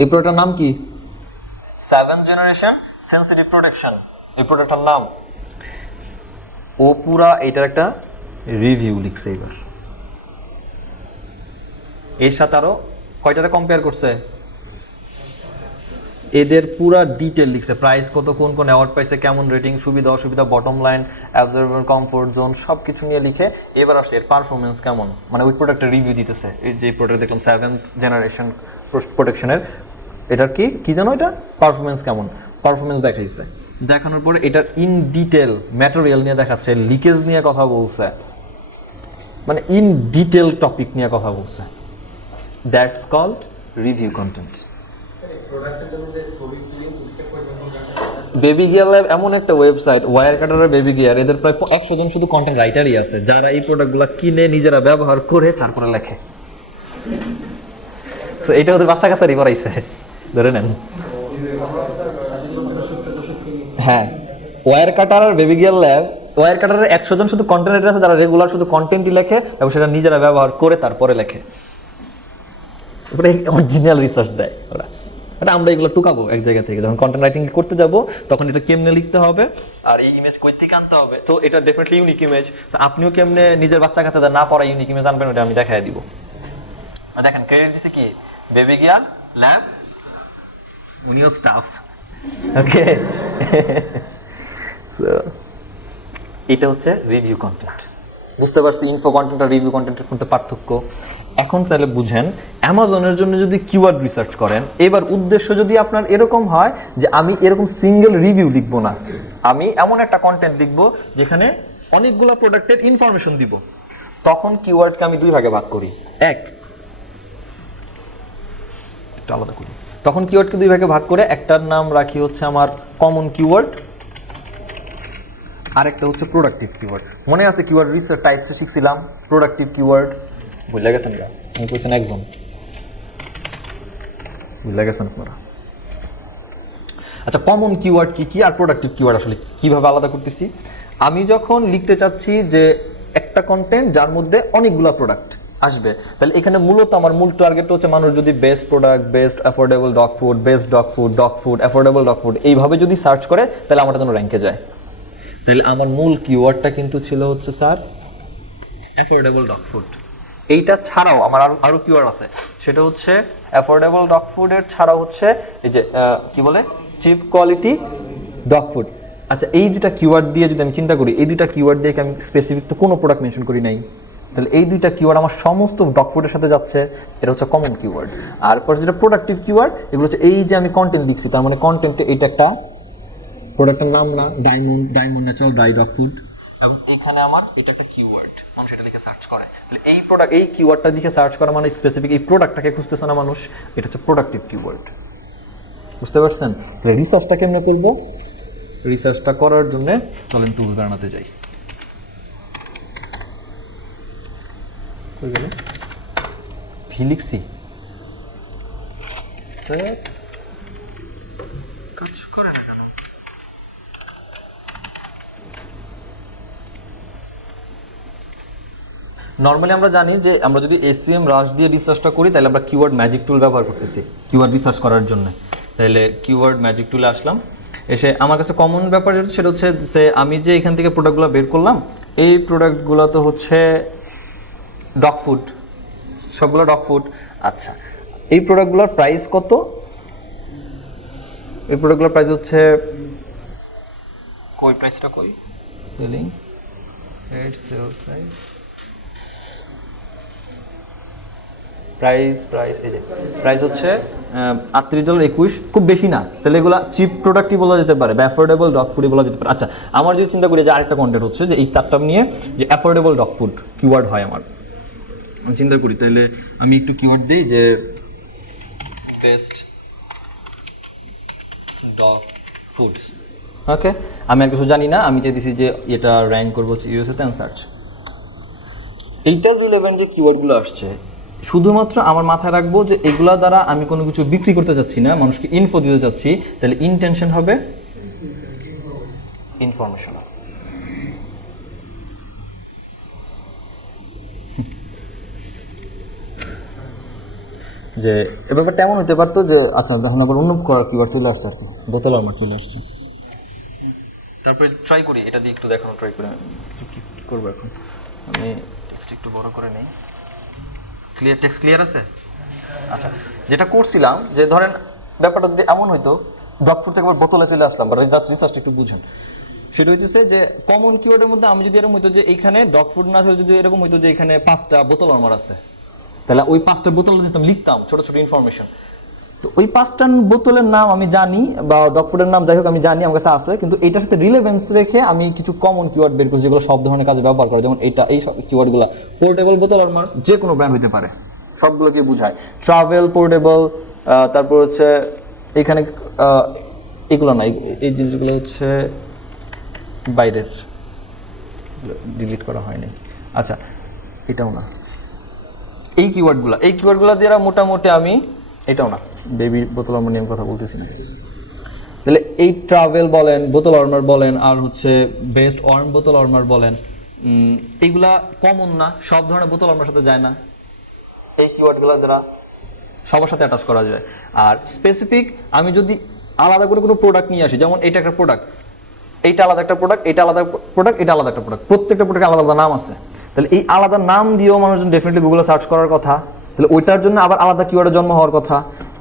এই প্রোডাক্টের নাম কি? 7th জেনারেশন সেনসিটিভ প্রোটেকশন, এই প্রোডাক্টের নাম। ও পুরা এটার একটা রিভিউ লিখছে। এবার এর সাথে আরো কয়টাতে কম্পেয়ার করছে? এদের পুরা ডিটেল লিখছে, প্রাইস কত, কোন কোন অ্যাওয়ার্ড পাইছে, কেমন রেটিং, সুবিধা অসুবিধা, bottom line, absorber, comfort zone, সব কিছু নিয়ে লিখে এবার আসছে এর পারফরমেন্স কেমন, মানে ওই প্রোডাক্টের রিভিউ দিতেছে। এই যে প্রোডাক্ট দেখলাম 7th জেনারেশন প্রোটেকশনের, এটার কি জানো, এটা পারফরমেন্স কেমন, পারফরমেন্স দেখাইছে। দেখানোর পরে এটার ইন ডিটেল ম্যাটেরিয়াল নিয়ে দেখাচ্ছে, লিকেজ নিয়ে কথা বলছে, মানে ইন ডিটেল টপিক নিয়ে কথা বলছে। That's called review content. Baby gear lab এমন একটা ওয়েবসাইট, ওয়্যার কাটারের বেবি গিয়ার, এদের প্রায় 100 জন শুধু কন্টেন্ট রাইটারই আছে যারা এই প্রোডাক্টগুলো কিনে নিজেরা ব্যবহার করে তারপরে লেখে। তো এটা ওদের বাচ্চা কাচ্চারই করাইছে, ধরে নেন। হ্যাঁ, ওয়্যার কাটার আর বেবি গিয়ার ল্যাব, ওয়্যার কাটারের 100 জন শুধু কন্টেন্ট রাইটার আছে যারা রেগুলার শুধু কন্টেন্টই লেখে এবং সেটা নিজেরা ব্যবহার করে তারপরে লেখে। ওটা অরিজিনাল রিসার্চ দেয় ওরা। এটা আমরা এগুলো টুকাবো এক জায়গা থেকে, যখন কন্টেন্ট রাইটিং করতে যাব তখন এটা কেমনে লিখতে হবে আর এই ইমেজ কই থেকে আনতে হবে। তো এটা ডেফিনেটলি ইউনিক ইমেজ। তো আপনিও কেমনে নিজের বাচ্চা কাচ্চাদের না পড়া ইউনিক ইমেজ আনবেন, ওটা আমি দেখাই দিব। দেখেন ক্রেডিট দিছে কি, বেবি গিয়ার ল্যাব, উনিও স্টাফ। ওকে, সো এটা হচ্ছে রিভিউ কন্টেন্ট। বুঝতে পারছি ইনফো কন্টেন্ট আর রিভিউ কন্টেন্টের মধ্যে পার্থক্য। এখন তাহলে বুঝেন, অ্যামাজনের জন্য যদি কিওয়ার্ড রিসার্চ করেন, এবার উদ্দেশ্য যদি আপনার এরকম হয় যে আমি এরকম সিঙ্গেল রিভিউ লিখবো না, আমি এমন একটা কন্টেন্ট লিখবো যেখানে অনেকগুলো প্রোডাক্টের ইনফরমেশন দিব, তখন কিওয়ার্ডকে আমি দুই ভাগে ভাগ করি। একটু আলাদা করি। তখন কিওয়ার্ডকে দুই ভাগে ভাগ করে একটার নাম রাখি হচ্ছে আমার কমন কিওয়ার্ড, আরেকটা হচ্ছে প্রোডাক্টিভ কিওয়ার্ড। মনে আছে কিওয়ার্ড রিসার্চ টাইপসে শিখছিলাম প্রোডাক্টিভ কিওয়ার্ড, বুঝলে গেছেন না? আমি বলছেন একজন, বুঝলে গেছেন আপনারা? আচ্ছা, কমন কিওয়ার্ড কি কি আর প্রোডাক্টিভ কিওয়ার্ড আসলে কিভাবে আলাদা করতেছি? আমি যখন লিখতে চাচ্ছি যে একটা কন্টেন্ট যার মধ্যে অনেকগুলো প্রোডাক্ট আসবে, তাহলে এখানে মূলত আমার মূল টার্গেট হচ্ছে মানুষ যদি best product, best affordable dog food, best dog food, affordable dog food এইভাবে যদি সার্চ করে তাহলে আমার জন্য র্যাঙ্কে যায়। তাহলে আমার মূল কিওয়ার্ডটা কিন্তু ছিল হচ্ছে স্যার অ্যাফোর্ডেবল ডগ ফুড। এইটা ছাড়াও আমার আরো কিওয়ার্ড আছে, সেটা হচ্ছে অ্যাফোর্ডেবল ডগ ফুডের ছাড়াও হচ্ছে এই যে কি বলে চিপ কোয়ালিটি ডগ ফুড। আচ্ছা, এই দুটা কিওয়ার্ড দিয়ে যদি আমি চিন্তা করি, এই দুটা কিওয়ার্ড দিয়ে আমি স্পেসিফিক তো কোনো প্রোডাক্ট মেনশন করি নাই, তাহলে এই দুইটা কিওয়ার্ড আমার সমস্ত ডগ ফুডের সাথে যাচ্ছে, এটা হচ্ছে কমন কিওয়ার্ড। আর পরে যেটা প্রোডাক্টিভ কিওয়ার্ড, এগুলো হচ্ছে এই যে আমি কন্টেন্ট লিখছি, তার মানে কন্টেন্টে এটা একটা প্রোডাক্টের নাম না, diamond natural dry dog food, এবং এইখানে আমার এটা একটা কিওয়ার্ড, মানুষ এটা লিখে সার্চ করে। তাহলে এই প্রোডাক্ট, এই কিওয়ার্ডটা লিখে সার্চ করা মানে স্পেসিফিক এই প্রোডাক্টটাকে খুঁজতেছে না মানুষ, এটা হচ্ছে প্রোডাক্টিভ কিওয়ার্ড। বুঝতে পারছেন? তাহলে রিসার্চটা কেমনে করব? রিসার্চটা করার জন্য চলেন টুলস বানাতে যাই। কই গেল? ভি লিখছি, কাজ করে না কেন? নর্মালি আমরা জানি যে আমরা যদি এসিএম রাশ দিয়ে রিসার্চটা করি তাহলে আমরা কিওয়ার্ড ম্যাজিক টুল ব্যবহার করতেছি কিওয়ার্ড রিসার্চ করার জন্য। তাহলে কিওয়ার্ড ম্যাজিক টুলে আসলাম, এসে আমার কাছে কমন ব্যাপার সেটা হচ্ছে যে আমি যে এখান থেকে প্রোডাক্টগুলো বের করলাম, এই প্রোডাক্টগুলো তো হচ্ছে ডগ ফুড, সবগুলো ডগ ফুড। আচ্ছা, এই প্রোডাক্টগুলোর প্রাইস কত? এই প্রোডাক্টগুলোর প্রাইস হচ্ছে কই, প্রাইসটা কই, selling rate, sell size, price এই যে প্রাইস হচ্ছে $38.21, খুব বেশি না। তাহলে এগুলো চিপ প্রোডাক্টই বলা যেতে পারে বা অ্যাফোর্ডেবল ডগ ফুডই বলা যেতে পারে। আচ্ছা, আমার যদি চিন্তা করি যে আরেকটা কন্টেন্ট হচ্ছে যে এই চারটা নিয়ে যে অ্যাফোর্ডেবল ডগ ফুড কিওয়ার্ড হয়, আমার আমি চিন্তা করি, তাহলে আমি একটু কিওয়ার্ড দিই যে বেস্ট ডগ ফুডস। ওকে, আমি আর কিছু জানি না, আমি চাই দিছি যে এটা র্যাঙ্ক করবো হচ্ছে ইউএসএতে অ্যান্ড সার্চ। এইটার রিলেভেন্ট যে কিওয়ার্ডগুলো আসছে শুধুমাত্র আমার মাথায় রাখবো যে এগুলা দ্বারা আমি কোনো কিছু বিক্রি করতে যাচ্ছি না, মানুষকে ইনফো দিতে যাচ্ছি, তাহলে ইনটেনশন হবে ইনফরমেশন। যে এ ব্যাপারটা এমন হতে পারতো যে আচ্ছা এখন আবার অন্য কিওয়ার্ড চলে আসছে, আর কি বোতল আমার চলে আসছে। তারপরে ট্রাই করি এটা দিয়ে একটু দেখানো, ট্রাই করে কি করবো এখন। আমি একটু বড় করে নেই, ক্লিয়ার টেক্সট ক্লিয়ার আছে? আচ্ছা, যেটা করছিলাম যে ধরেন ব্যাপারটা যদি এমন হইতো ডগ ফুড থেকে আবার বোতলে চলে আসলাম, বা জাস্ট রিসার্চটা একটু বুঝেন। সেটা হইতেছে যে কমন কিওয়ার্ডের মধ্যে আমি যদি এরকম হইতো যে এইখানে ডগ ফুড না ছিল, যদি এরকম হইতো যে এখানে 5টা বোতল আমার আছে, তাহলে ওই 5টা বোতল দিতাম, লিখতাম ছোট ছোট ইনফরমেশন। তো ওই 5টা বোতলের নাম আমি জানি, বা ডগ ফুডের নাম যাই হোক আমি জানি, আমার কাছে আছে, কিন্তু এটার সাথে রিলেভেন্স রেখে আমি কিছু কমন কিওয়ার্ড বের করছি যেগুলো সব ধরনের কাজে ব্যবহার করে। যেমন এইটা, এই কিওয়ার্ডগুলো পোর্টেবল বোতল আমার যে কোনো ব্র্যান্ড হইতে পারে, সবগুলোকে বোঝায়। ট্রাভেল, পোর্টেবল, তারপর হচ্ছে এখানে এগুলো না, এই জিনিসগুলো হচ্ছে বাইরের, ডিলিট করা হয়নি। আচ্ছা, এটাও না, এই কিওয়ার্ডগুলো দিয়ে মোটামুটি আমি, এটাও না, বেবি বোতল আর্মার নিয়ে কথা বলতেছি না। তাহলে এই ট্রাভেল বলেন, বোতল আর্মার বলেন, আর হচ্ছে বেস্ট ওয়ার্ম বোতল আর্মার বলেন, এইগুলা কমন না, সব ধরনের বোতল আর্মার সাথে যায় না। এই কিওয়ার্ডগুলো দ্বারা সবার সাথে অ্যাটাচ করা যায়। আর স্পেসিফিক আমি যদি আলাদা করে কোনো প্রোডাক্ট নিয়ে আসি, যেমন এটা একটা প্রোডাক্ট, এইটা আলাদা একটা প্রোডাক্ট, এটা আলাদা প্রোডাক্ট, এটা আলাদা একটা প্রোডাক্ট, প্রত্যেকটা প্রোডাক্টে আলাদা আলাদা নাম আছে। তাহলে এই আলাদা নাম দিয়েও মানুষজন ডেফিনেটলি গুগলে সার্চ করার কথা, তাহলে ওইটার জন্য আবার আলাদা কিওয়ার্ডে জন্ম হওয়ার কথা।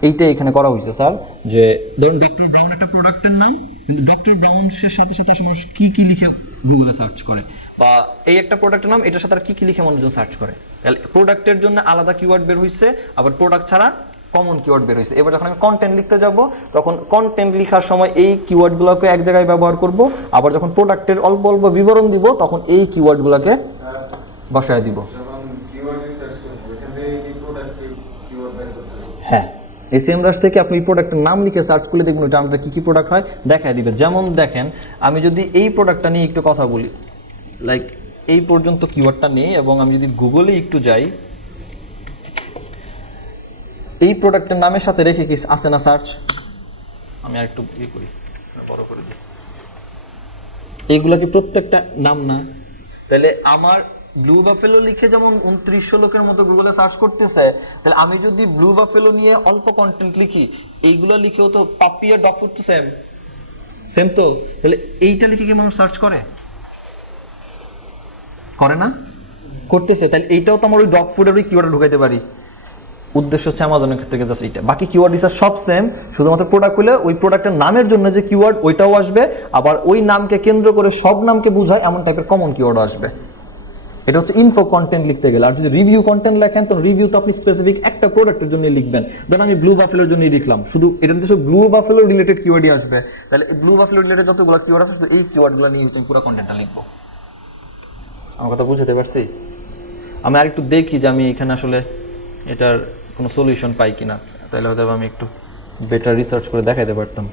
এইটাই এখানে করা হয়েছে স্যার, যে ধরুন ডক্টর ব্রাউন একটা প্রোডাক্টের নাম, কিন্তু ডক্টর ব্রাউনের সাথে সাথে আসলে মানুষ কি কি লিখে গুগলে সার্চ করে, বা এই একটা প্রোডাক্টের নাম, এটার সাথে আর কি কি লিখে মানুষজন সার্চ করে। তাহলে প্রোডাক্টের জন্য আলাদা কিওয়ার্ড বের হয়েছে, আবার প্রোডাক্ট ছাড়া কমন কিওয়ার্ড বের হয়েছে। এবার যখন আমি কন্টেন্ট লিখতে যাব, তখন কন্টেন্ট লেখার সময় এই কিওয়ার্ডগুলোকে এক জায়গায় ব্যবহার করব, আবার যখন প্রোডাক্টের অল্প অল্প বিবরণ দিব, তখন এই কিওয়ার্ডগুলোকে বসায় দিব। হ্যাঁ, এই সেমরাশ থেকে আপনি এই প্রোডাক্টের নাম লিখে সার্চ করলে দেখুন ওইটা আমাদের কী কী প্রোডাক্ট হয় দেখায় দিবে। যেমন দেখেন, আমি যদি এই প্রোডাক্টটা নিয়ে একটু কথা বলি, লাইক এই পর্যন্ত কিওয়ার্ডটা নেই, এবং আমি যদি গুগলে একটু যাই, এই প্রোডাক্টের নামের সাথে রেখে কি আসে না সার্চ, আমি আর একটু ইয়ে করি, বড় করে দিই, এইগুলা কি প্রত্যেকটা নাম না? তাহলে আমার ব্লু বাফেলো লিখে যেমন 2900 লোকের মতো গুগলে সার্চ করতেছে, তাহলে আমি যদি ব্লু বাফেলো নিয়ে অল্প কন্টেন্ট লিখি, এইগুলো লিখেও তো পাপি আর ডগ ফুড তো সেম তো, তাহলে এইটা লিখে কি মানুষ সার্চ করে না? করতেছে। তাহলে এইটাও তো আমার ওই ডগ ফুডের ওই কিওয়ার্ডে ঢুকাইতে পারি। উদ্দেশ্য হচ্ছে অ্যামাজনের ক্ষেত্রে জাস্ট এইটা, বাকি কিওয়ার্ড রিসার্চ সব সেম, শুধুমাত্র প্রোডাক্ট হলে ওই প্রোডাক্টের নামের জন্য যে কিওয়ার্ড ওইটাও আসবে, আবার ওই নামকে কেন্দ্র করে সব নামকে বোঝায় এমন টাইপের কমন কিওয়ার্ডও আসবে। এটা হচ্ছে ইনফো কন্টেন্ট লিখতে গেলে। আর যদি রিভিউ কন্টেন্ট লেখেন, তো রিভিউ তো আপনি স্পেসিফিক একটা প্রোডাক্টের জন্য লিখবেন। ধরুন আমি ব্লু বাফেলোর জন্য লিখলাম, শুধু এটা হচ্ছে ব্লু বাফেলো রিলেটেড কিওয়ার্ডই আসবে। তাহলে ব্লু বাফেলো রিলেটেড যতগুলো কিওয়ার্ড আছে, শুধু এই কিওয়ার্ডগুলো নিয়ে হচ্ছে আমি পুরো কন্টেন্টটা লিখবো। আমার কথা বুঝতে পারছি? আমি আরেকটু দেখি যে আমি এখানে আসলে এটার কোনো সলিউশন পাই কিনা, তাহলে হয়তো আমি একটু বেটার রিসার্চ করে দেখাইতে পারতাম।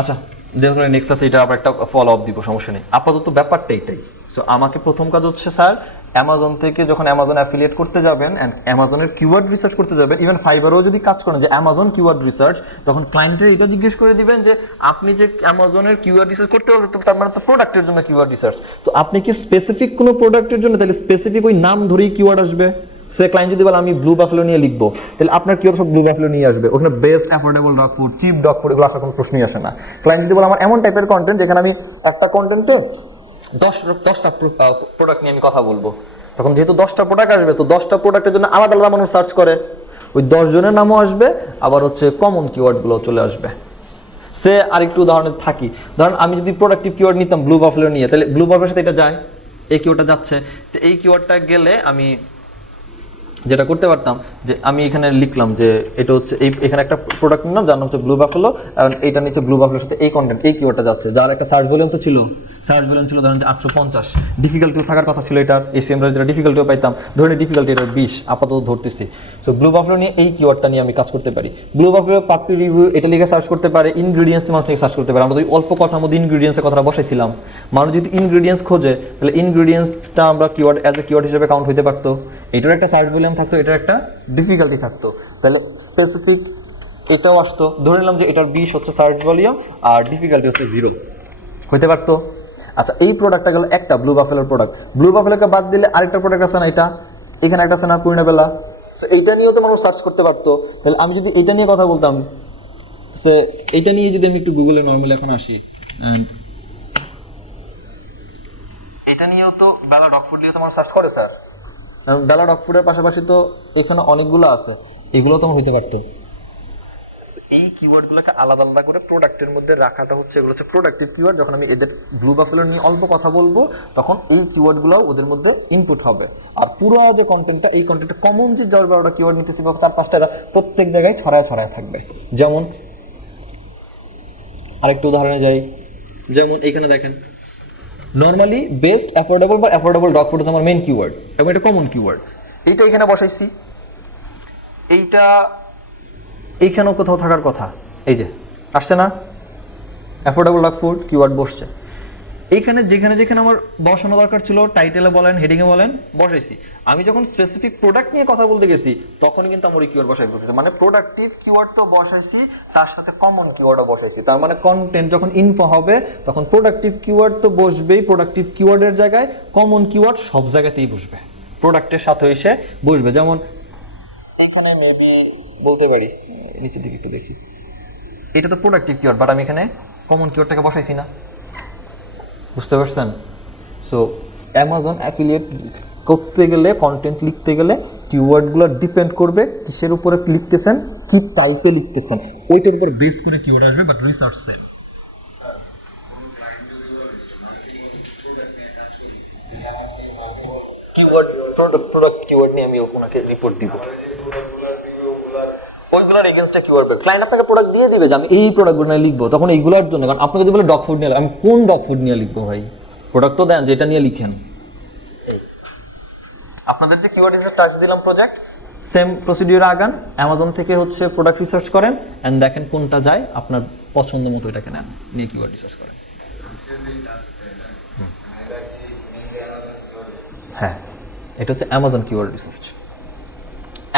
আচ্ছা, দেখুন নেক্সট আছে, এটা আবার একটা ফলো আপ দিব, সমস্যা নেই। আপাতত ব্যাপারটা এটাই। সো আমাকে প্রথম কাজ হচ্ছে স্যার, অ্যামাজন থেকে যখন অ্যামাজন অ্যাফিলিয়েট করতে যাবেন, অ্যামাজনের কিওয়ার্ড রিসার্চ করতে যাবেন, ইভেন ফাইবারও যদি কাজ করেন যে অ্যামাজন কিওয়ার্ড রিসার্চ, তখন ক্লায়েন্টের এটা জিজ্ঞেস করে দিবেন যে আপনি যে অ্যামাজনের কিওয়ার্ড রিসার্চ করতে পারবেন, তার মানে তো প্রোডাক্টের জন্য কিওয়ার্ড রিসার্চ, তো আপনি কি স্পেসিফিক কোনো প্রোডাক্টের জন্য, তাহলে স্পেসিফিক ওই নাম ধরেই কিওয়ার্ড আসবে। সে ক্লায়েন্ট যদি বলে আমি ব্লু বাফেলো নিয়ে লিখবো, তাহলে আপনার কিওয়ার্ড সব ব্লু বাফেলো নিয়ে আসবে। ওখানে best affordable dog food, cheap dog food, এগুলো আসার কোনো প্রশ্নই আসে না। ক্লায়েন্ট যদি বলে আমার এমন টাইপের কন্টেন্ট যেখানে আমি একটা কন্টেন্টে 10টা প্রোডাক্ট নিয়ে আমি কথা বলবো, তখন যেহেতু 10টা প্রোডাক্ট আসবে, তো 10টা প্রোডাক্টের জন্য আলাদা আলাদা মানুষ সার্চ করে, ওই 10 জনের নামও আসবে, আবার হচ্ছে কমন কিওয়ার্ডগুলো চলে আসবে। সে আরেকটু উদাহরণে থাকি, ধরেন আমি যদি প্রোডাক্টিভ কিওয়ার্ড নিতাম ব্লু বাফেলো নিয়ে, তাহলে ব্লু বাফেলোর সাথে এটা যায়, এই কিওয়ার্ডটা যাচ্ছে, তো এই কিওয়ার্ডটা গেলে আমি যেটা করতে পারতাম যে আমি এখানে লিখলাম যে এটা হচ্ছে এখানে একটা প্রোডাক্ট নিলাম যার নাম হচ্ছে ব্লু বাফেলো, এবং এইটা নিচে ব্লু বাফেলোর সাথে এই কন্টেন্ট, এই কিওয়ার্ডটা যাচ্ছে, যার একটা সার্চ ভলিউম তো ছিল, সার্চ ভলিউম ছিল ধরেন যে 850, ডিফিকাল্টিও থাকার কথা ছিল এটার, এই সেম যেটা ডিফিকাল্টিও পাইতাম, ধরেন ডিফিকাল্টি এটা 20 আপাতত ধরতেছি। সো ব্লু বাফেলো নিয়ে এই কিওয়ার্ডটা নিয়ে আমি কাজ করতে পারি। ব্লু বাফেলো পাপি রিভিউ এটা লিখে সার্চ করতে পারে, ইনগ্রিডিয়েন্টস মানুষ লিখে সার্চ করতে পারে। আমরা তো অল্প কথার মধ্যে ইনগ্রিডিয়েন্টসের কথাটা বসাইছিলাম, মানুষ যদি ইনগ্রিডিয়েন্টস খোঁজে, তাহলে ইনগ্রিডিয়েন্টসটা আমরা কিওয়ার্ড অ্যাজ এ কিওয়ার্ড হিসেবে কাউন্ট হতে পারতো, এটার একটা সার্চ ভলিউম থাকতো, এটার একটা ডিফিকাল্টি থাকতো, তাহলে স্পেসিফিক এটাও আসতো। ধরে নিলাম যে এটার 20 হচ্ছে সার্চ ভলিউম আর ডিফিকাল্টি হচ্ছে 0, হইতে পারতো। আচ্ছা, এই প্রোডাক্টটা গেল একটা ব্লু বাফেলোর প্রোডাক্ট। ব্লু বাফেলোকে বাদ দিলে আরেকটা প্রোডাক্ট আছে না, এটা এখানে একটা আছে না পূর্ণবেলা, তো এইটা নিয়েও তো মানুষ সার্চ করতে পারতো। তাহলে আমি যদি এটা নিয়ে কথা বলতাম, সে এইটা নিয়ে যদি আমি একটু গুগলে নর্মালি এখন আসি, এটা নিয়েও তো বেলা ডগ ফুড নিয়ে তো মানুষ সার্চ করে স্যার, কারণ বেলা ডগ ফুডের পাশাপাশি তো এখানে অনেকগুলো আছে, এগুলো তো হইতে পারতো। এই কিওয়ার্ডগুলোকে আলাদা আলাদা করে প্রোডাক্টের মধ্যে রাখাটা হচ্ছে, এগুলো হচ্ছে প্রোডাক্টিভ কিওয়ার্ড। যখন আমি এদের ব্লু বাফেলো নিয়ে অল্প কথা বলবো তখন এই কিওয়ার্ডগুলোও ওদের মধ্যে ইনপুট হবে। আর পুরো যে কন্টেন্টটা, এই কন্টেন্টটা কমন যে 10-12টা কিওয়ার্ড নিতেছি বা 4-5টা, এরা প্রত্যেক জায়গায় ছড়ায় ছড়ায় থাকবে। যেমন আরেকটু উদাহরণে যাই, যেমন এইখানে দেখেন নর্মালি বেস্ট অ্যাফোর্ডেবল বা অ্যাফোর্ডেবল ডগ ফুড হচ্ছে আমার মেইন কিওয়ার্ড এবং এটা কমন কিওয়ার্ড। এইটা এখানে বসাইছি, এইটা এইখানেও কোথাও থাকার কথা, এই যে আসছে না অ্যাফোর্ডেবল ডগ ফুড কিওয়ার্ড বসছে। এইখানে যেখানে যেখানে আমার বসানো দরকার ছিল, টাইটেলে বলেন হেডিংয়ে বলেন, বসাইছি। আমি যখন স্পেসিফিক প্রোডাক্ট নিয়ে কথা বলতে গেছি তখনই কিন্তু আমার ওই কিওয়ার্ড বসাই বসেছে, মানে প্রোডাক্টিভ কিওয়ার্ড তো বসাইছি, তার সাথে কমন কিওয়ার্ডও বসাইছি। তার মানে কন্টেন্ট যখন ইনফো হবে তখন প্রোডাক্টিভ কিওয়ার্ড তো বসবেই, প্রোডাক্টিভ কিওয়ার্ডের জায়গায় কমন কিওয়ার্ড সব জায়গাতেই বসবে, প্রোডাক্টের সাথে এসে বসবে। যেমন এখানে মেবি বলতে পারি, নিচের দিকে একটু দেখি, এটা তো প্রোডাক্টিভ কিওয়ার্ড, বাট আমি এখানে কমন কিওয়ার্ডটাকে বসাইছি না, বুঝতে পারছেন? সো অ্যামাজন অ্যাফিলিয়েট করতে গেলে, কন্টেন্ট লিখতে গেলে কিওয়ার্ডগুলো ডিপেন্ড করবে কিসের উপরে লিখতেছেন, কি টাইপে লিখতেছেন, ওইটার উপর বেস করে কিওয়ার্ড আসবে। বাট রিসার্চে কিওয়ার্ড প্রোডাক্ট কিওয়ার্ড নিয়ে আমি ওনাকে রিপোর্ট দিব, ওইগুলোর এগেইনস্টে কিওয়ার্ড বের। ক্লায়েন্ট আপনাকে প্রোডাক্ট দিয়ে দিবে যে আমি এই প্রোডাক্টগুলো নিয়ে লিখবো, তখন এইগুলোর জন্য। কারণ আপনি যদি বলে ডগ ফুড নিয়ে, আমি কোন ডগ ফুড নিয়ে লিখবো ভাই? প্রোডাক্ট তো দেন যেটা নিয়ে লিখেন। এই আপনাদের যে কিওয়ার্ড রিসার্চ টাচ দিলাম প্রজেক্ট, সেম প্রসিডিউর আগান, অ্যামাজন থেকে হচ্ছে প্রোডাক্ট রিসার্চ করেন অ্যান্ড দেখেন কোনটা যায়, আপনার পছন্দ মতো এটাকে নেন, নিয়ে কিওয়ার্ড রিসার্চ করেন। হ্যাঁ, এটা হচ্ছে অ্যামাজন কিওয়ার্ড রিসার্চ।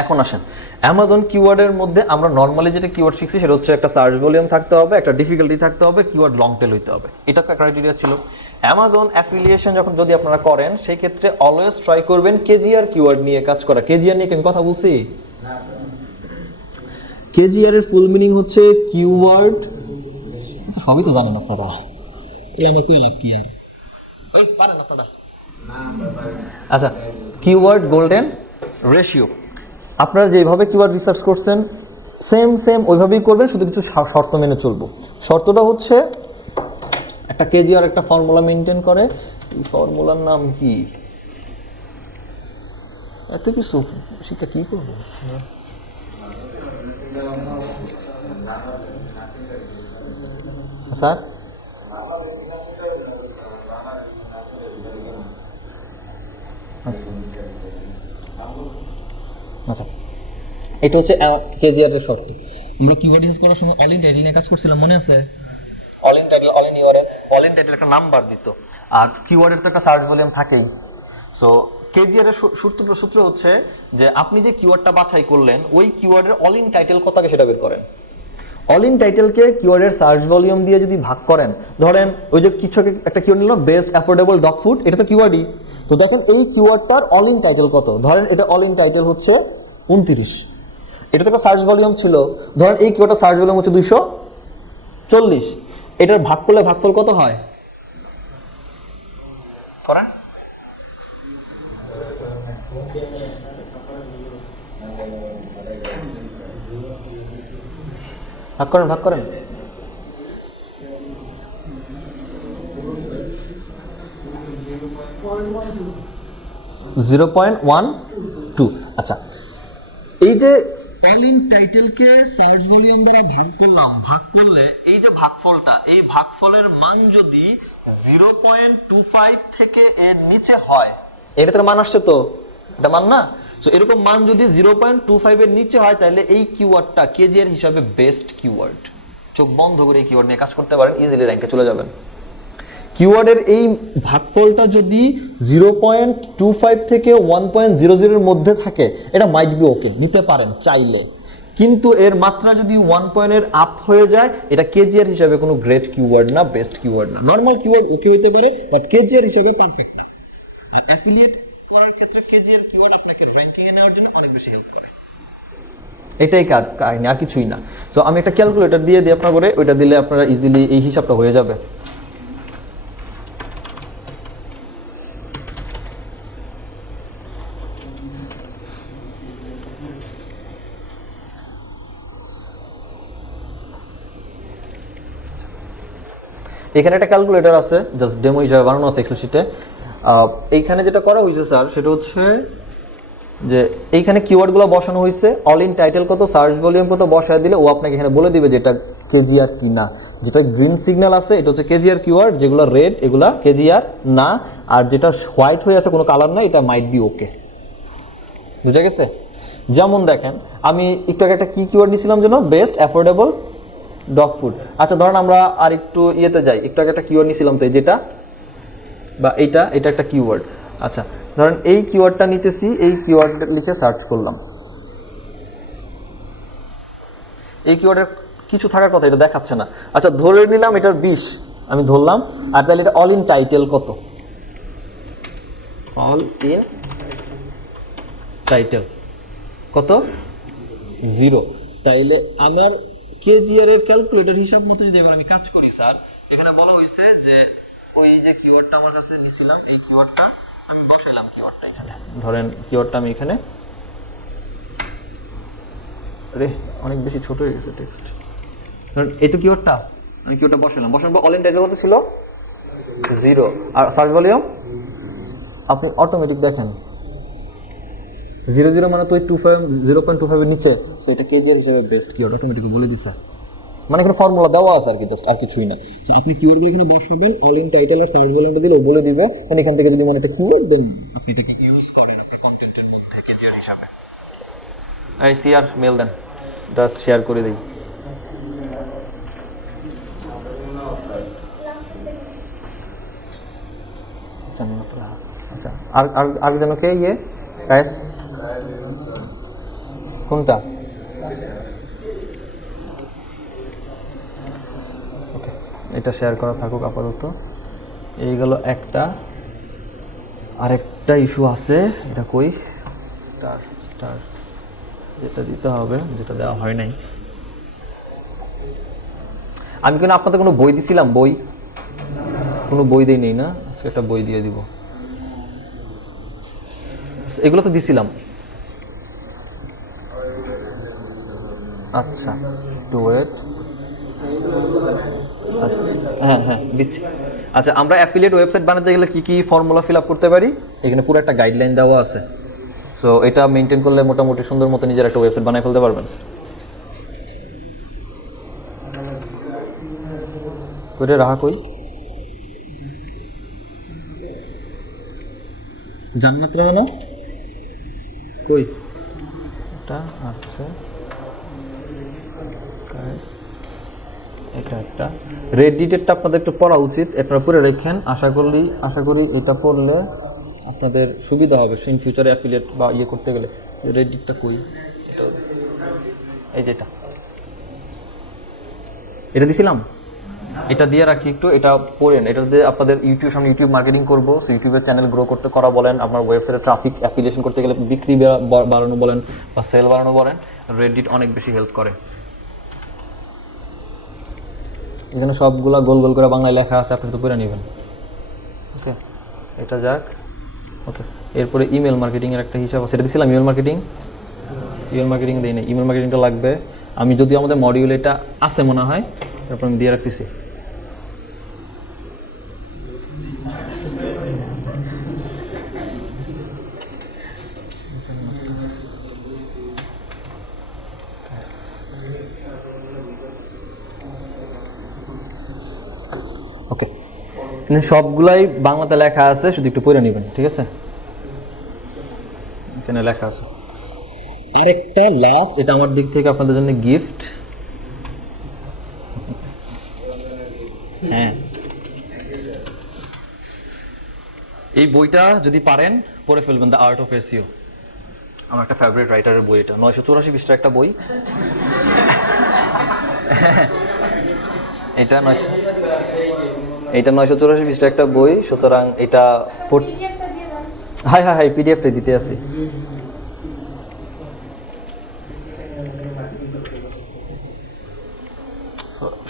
এখন আসেন অ্যামাজন কিওয়ার্ডের মধ্যে আমরা নর্মালি যেটা কিওয়ার্ড শিখছি সেটা হচ্ছে একটা সার্চ ভলিউম থাকতে হবে, একটা ডিফিকাল্টি থাকতে হবে, কিওয়ার্ড লং টেল হইতে হবে, এটা একটা ক্রাইটেরিয়া ছিল। অ্যামাজন অ্যাফিলিয়েশন যখন যদি আপনারা করেন সেই ক্ষেত্রে অলওয়েজ ট্রাই করবেন কেজিআর কিওয়ার্ড নিয়ে কাজ করা। কেজিআর নিয়ে আমি কথা বলছি, কেজিআর এর ফুল মিনিং হচ্ছে কিওয়ার্ড, সবই তো জানেন আপনারা, এই আমার কই লাভ কি আর আচ্ছা, কিওয়ার্ড গোল্ডেন রেশিও। আপনারা যেভাবে কিওয়ার্ড রিসার্চ করছেন সেম ওইভাবেই করবেন, শুধু কিছু শর্ত মেনে চলবো। শর্তটা হচ্ছে একটা কেজিআর একটা ফর্মুলা মেনটেন করে, এই ফর্মুলার নাম কি, এত কিছু শিক্ষা কি করবো স্যার? আচ্ছা, এটা হচ্ছে কেজিআর এর শর্ত। আমরা কিওয়ার্ড রিসার্চ করার সময় অল ইন টাইটেল নিয়ে কাজ করছিলাম, মনে আছে? All in title, all in URL, all in title একটা নাম্বার দিত, আর কিওয়ার্ডের তো একটা সার্চ ভলিউম থাকেই। সো কেজিআর এর সূত্র হচ্ছে যে আপনি যে কিওয়ার্ডটা বাছাই করলেন ওই কিওয়ার্ডের অল ইন টাইটেল কতকে সেটা বের করেন। অল ইন টাইটেলকে কিওয়ার্ডের সার্চ ভলিউম দিয়ে যদি ভাগ করেন, ধরেন ওই যে কিছু একটা কিওয়ার্ড নিল বেস্ট অ্যাফোর্ডেবল ডগ ফুড, এটা তো কিওয়ার্ডই। তো দেখেন এই কিওয়ার্ডটার অল ইন টাইটেল কত, ধরেন এটা অল ইন টাইটেল হচ্ছে 29, এটা তো একটা সার্চ ভলিউম ছিল, ধরেন এই কিওয়ার্ডটার সার্চ ভলিউম হচ্ছে 240, এটার ভাগ করলে ভাগফল কত হয় করেন? ভাগ করেন 0.12। আচ্ছা, এই যে অল ইন টাইটেলকে সার্চ ভলিউম দ্বারা ভাগ করলাম, ভাগ করলে এই যে ভাগফলটা, এই ভাগফলের মান যদি 0.25 থেকে এর নিচে হয়, এটা তো মান আসছে, তো এটা মান না? তো এরকম মান যদি 0.25 এর নিচে হয় তাহলে এই কিওয়ার্ডটা কেজিআর হিসাবে বেস্ট কিওয়ার্ড। চোখ বন্ধ করে এই কিওয়ার্ড নিয়ে কাজ করতে পারেন, ইজিলি র্যাঙ্কে চলে যাবেন। কিওয়ার্ডের এই ভাগফলটা যদি 0.25 থেকে 1.00 এর মধ্যে থাকে, এটা মাইট বি ওকে, নিতে পারেন চাইলে। কিন্তু এর মাত্রা যদি 1 পয়েন্টের আপ হয়ে যায়, এটা কেজিআর হিসাবে কোনো গ্রেট কিওয়ার্ড না, বেস্ট কিওয়ার্ড না। নর্মাল কিওয়ার্ড ওকে হতে পারে, বাট কেজিআর হিসাবে পারফেক্ট না। আর অ্যাফিলিয়েট করার ক্ষেত্রে কেজিআর কিওয়ার্ড আপনাকে র্যাঙ্কিং এ নেওয়ার জন্য অনেক বেশি হেল্প করে। এটাই কাহিনী, আর কিছুই না। সো আমি একটা ক্যালকুলেটর দিয়ে দিই আপনার করে, ওইটা দিলে আপনারা ইজিলি এই হিসাবটা হয়ে যাবে। এখানে একটা ক্যালকুলেটর আছে, জাস্ট ডেমো হিসাবে বানানো আছে এক্সেল শিটে। এইখানে যেটা করা হয়েছে স্যার সেটা হচ্ছে যে এইখানে কিওয়ার্ডগুলো বসানো হয়েছে, অল ইন টাইটেল কত, সার্চ ভলিউম কত বসায় দিলে ও আপনাকে এখানে বলে দিবে যে এটা কেজিআর কি না। যেটা গ্রিন সিগন্যাল আছে এটা হচ্ছে কেজিআর কিওয়ার্ড, যেগুলো রেড এগুলা কেজিআর না, আর যেটা হোয়াইট হয়ে আছে কোনো কালার না এটা মাইট বি ওকে। বুঝা গেছে? যেমন দেখেন আমি একটু আগে একটা কি কিওয়ার্ড নিয়েছিলাম যেন, বেস্ট অ্যাফোর্ডেবল ডগ ফুড। আচ্ছা ধরেন আমরা আর একটু ইয়েতে যাই, একটু আগে একটা কিওয়ার্ড নিয়েছিলাম তো যেটা, বা এটা একটা কিওয়ার্ড। আচ্ছা ধরেন এই কিওয়ার্ডটা নিতেছি, এই কিওয়ার্ড লিখে সার্চ করলাম, এই কিওয়ার্ডের কিছু থাকার কথা এটা দেখাচ্ছে না। আচ্ছা ধরে নিলাম এটার 20 আমি ধরলাম, আর তাহলে এটা অল ইন টাইটেল কত, অল ইন টাইটেল কত 0। তাইলে আমার কেজিআর এর ক্যালকুলেটর হিসাব মতো যদি এবার আমি কাজ করি স্যার, এখানে বলা হয়েছে যে ওই যে কিওয়ার্ডটা আমার কাছে নিছিলাম এই কিওয়ার্ডটা আমি বসাইলাম, কিওয়ার্ডটা এখানে ধরেন কিওয়ার্ডটা আমি এখানে, আরে অনেক বেশি ছোট হয়ে গেছে টেক্সট, ধরেন এই তো কিওয়ার্ডটা আমি কিওয়ার্ডটা বসালাম, বসানোর পর অল ইন টাইটেল কত ছিল 0, আর সার্চ ভলিউম আপনি অটোমেটিক দেখেন 0 মানে তো 0.25 এর নিচে, সো এটা কেজিআর হিসেবে বেস্ট কিওয়ার্ড অটোমেটিক বলে দিছে। মানে এখানে ফর্মুলা দেওয়া আছে আর কি, জাস্ট আর কিছুই না। তো আপনি কিওয়ার্ডগুলো এখানে বসাবেন, অল ইন টাইটেল আর সার্চ ভলিউমটা দিলে বলে দিবে, মানে এখান থেকে যদি মনে একটা কিওয়ার্ড দেন আপনি এটাকে ইউজ করেন আপনার কন্টেন্টের মধ্যে কেজিআর হিসাবে। এই সিআর মেল দেন, জাস্ট শেয়ার করে দেই। আচ্ছা আর আর আর যেন কে ইয়ে এস কোনটা, ওকে এটা শেয়ার করা থাকুক আপাতত। এই গেল একটা, আরেকটা ইস্যু আছে, এটা কই স্টার স্টার যেটা দিতে হবে, যেটা দেওয়া হয় নাই। আমি কিন্তু আপনাদের কোনো বই দিছিলাম, বই কোনো বই দেই নেই না, আজকে একটা বই দিয়ে দিব। এগুলো তো দিছিলাম। আচ্ছা টু ওয়েট, হ্যাঁ হ্যাঁ দিচ্ছি। আচ্ছা আমরা অ্যাফিলিয়েট ওয়েবসাইট বানাতে গেলে কি কি ফর্মুলা ফিল আপ করতে পারি, এখানে পুরো একটা গাইডলাইন দেওয়া আছে। সো এটা মেনটেন করলে মোটামুটি সুন্দর মতো নিজের একটা ওয়েবসাইট বানিয়ে ফেলতে পারবেন। কইরে রাহা কই জান্নাত রানা কই এটা, আচ্ছা এটা একটা রেডিটেডটা আপনাদের একটু পড়া উচিত, আপনারা পড়ে রাখেন। আশা করি এটা পড়লে আপনাদের সুবিধা হবে ইন ফিউচারে অ্যাফিলিয়েট বা ইয়ে করতে গেলে। রেডিটটা কই, এই যেটা এটা দিছিলাম, এটা দিয়ে রাখি একটু, এটা পড়েন। এটা দিয়ে আপনাদের সামনে ইউটিউব মার্কেটিং করবো, সো ইউটিউবের চ্যানেল গ্রো করতে করা বলেন, আপনার ওয়েবসাইটে ট্রাফিক অ্যাফিলিয়েশন করতে গেলে বিক্রি বাড়ানো বলেন বা সেল বাড়ানো বলেন, রেডিট অনেক বেশি হেল্প করে। এখানে সবগুলা গোল গোল করে বাংলায় লেখা আছে, আপনি তো পড়ে নেবেন। ওকে এটা যাক, ওকে এরপরে ইমেল মার্কেটিংয়ের একটা হিসাব আছে, এটা দিছিলাম ইমেল মার্কেটিং দিই না, ইমেল মার্কেটিংটা লাগবে। আমি যদি আমাদের মডিউল এটা আছে মনে হয়, তারপর আমি দিয়ে রাখতেছি। ওকে সবগুলাই বাংলাতে লেখা আছে, শুধু একটু পড়ে নেবেন, ঠিক আছে? এখানে লেখা আছে। আরেকটা লাস্ট, এটা আমার দিক থেকে আপনাদের জন্য গিফট। হ্যাঁ এই বইটা যদি পারেন পড়ে ফেলবেন, দ্য আর্ট অফ এসইও। আমার একটা ফেভারিট রাইটারের বই, এটা 984 পৃষ্ঠার একটা বই। এটা 984 পৃষ্ঠার একটা বই, সুতরাং এটা হাই পিডিএফটা দিতে আছে।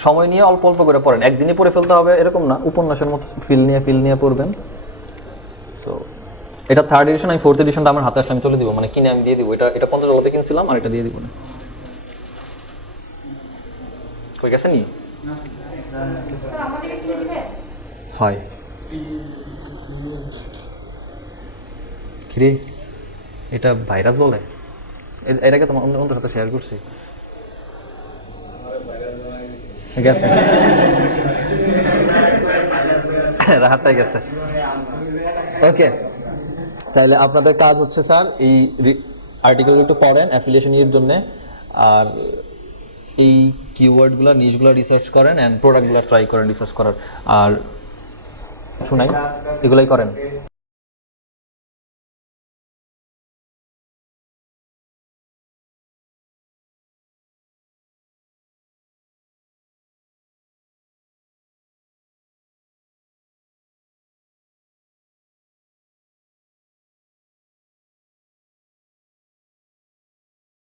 সময় নিয়ে অল্প অল্প করে পড়েন, একদিনে পড়ে ফেলতে হবে এরকম না, উপন্যাসের মতো ফিল নিয়ে পড়বেন। সো এটা 3rd এডিশন, আমি 4th এডিশনটা আমার হাতে আসলে আমি চলে দিব, মানে কিনে আমি দিয়ে দিব। এটা $50 কিনছিলাম, আর এটা দিয়ে দিব না। কই গেছে নি হয় কিরে এটা ভাইরাস বলে এটাকে তোমার অন্য সাথে শেয়ার করছি গেছে রাহাতটাই গেছে ওকে তাহলে আপনাদের কাজ হচ্ছে স্যার এই আর্টিকেলগুলো একটু পড়েন অ্যাফিলিয়েশন এর জন্য আর এই কিওয়ার্ডগুলো নিশগুলো রিসার্চ করেন অ্যান্ড প্রোডাক্টগুলো ট্রাই করেন রিসার্চ করার আর শুনাই এগুলাই করেন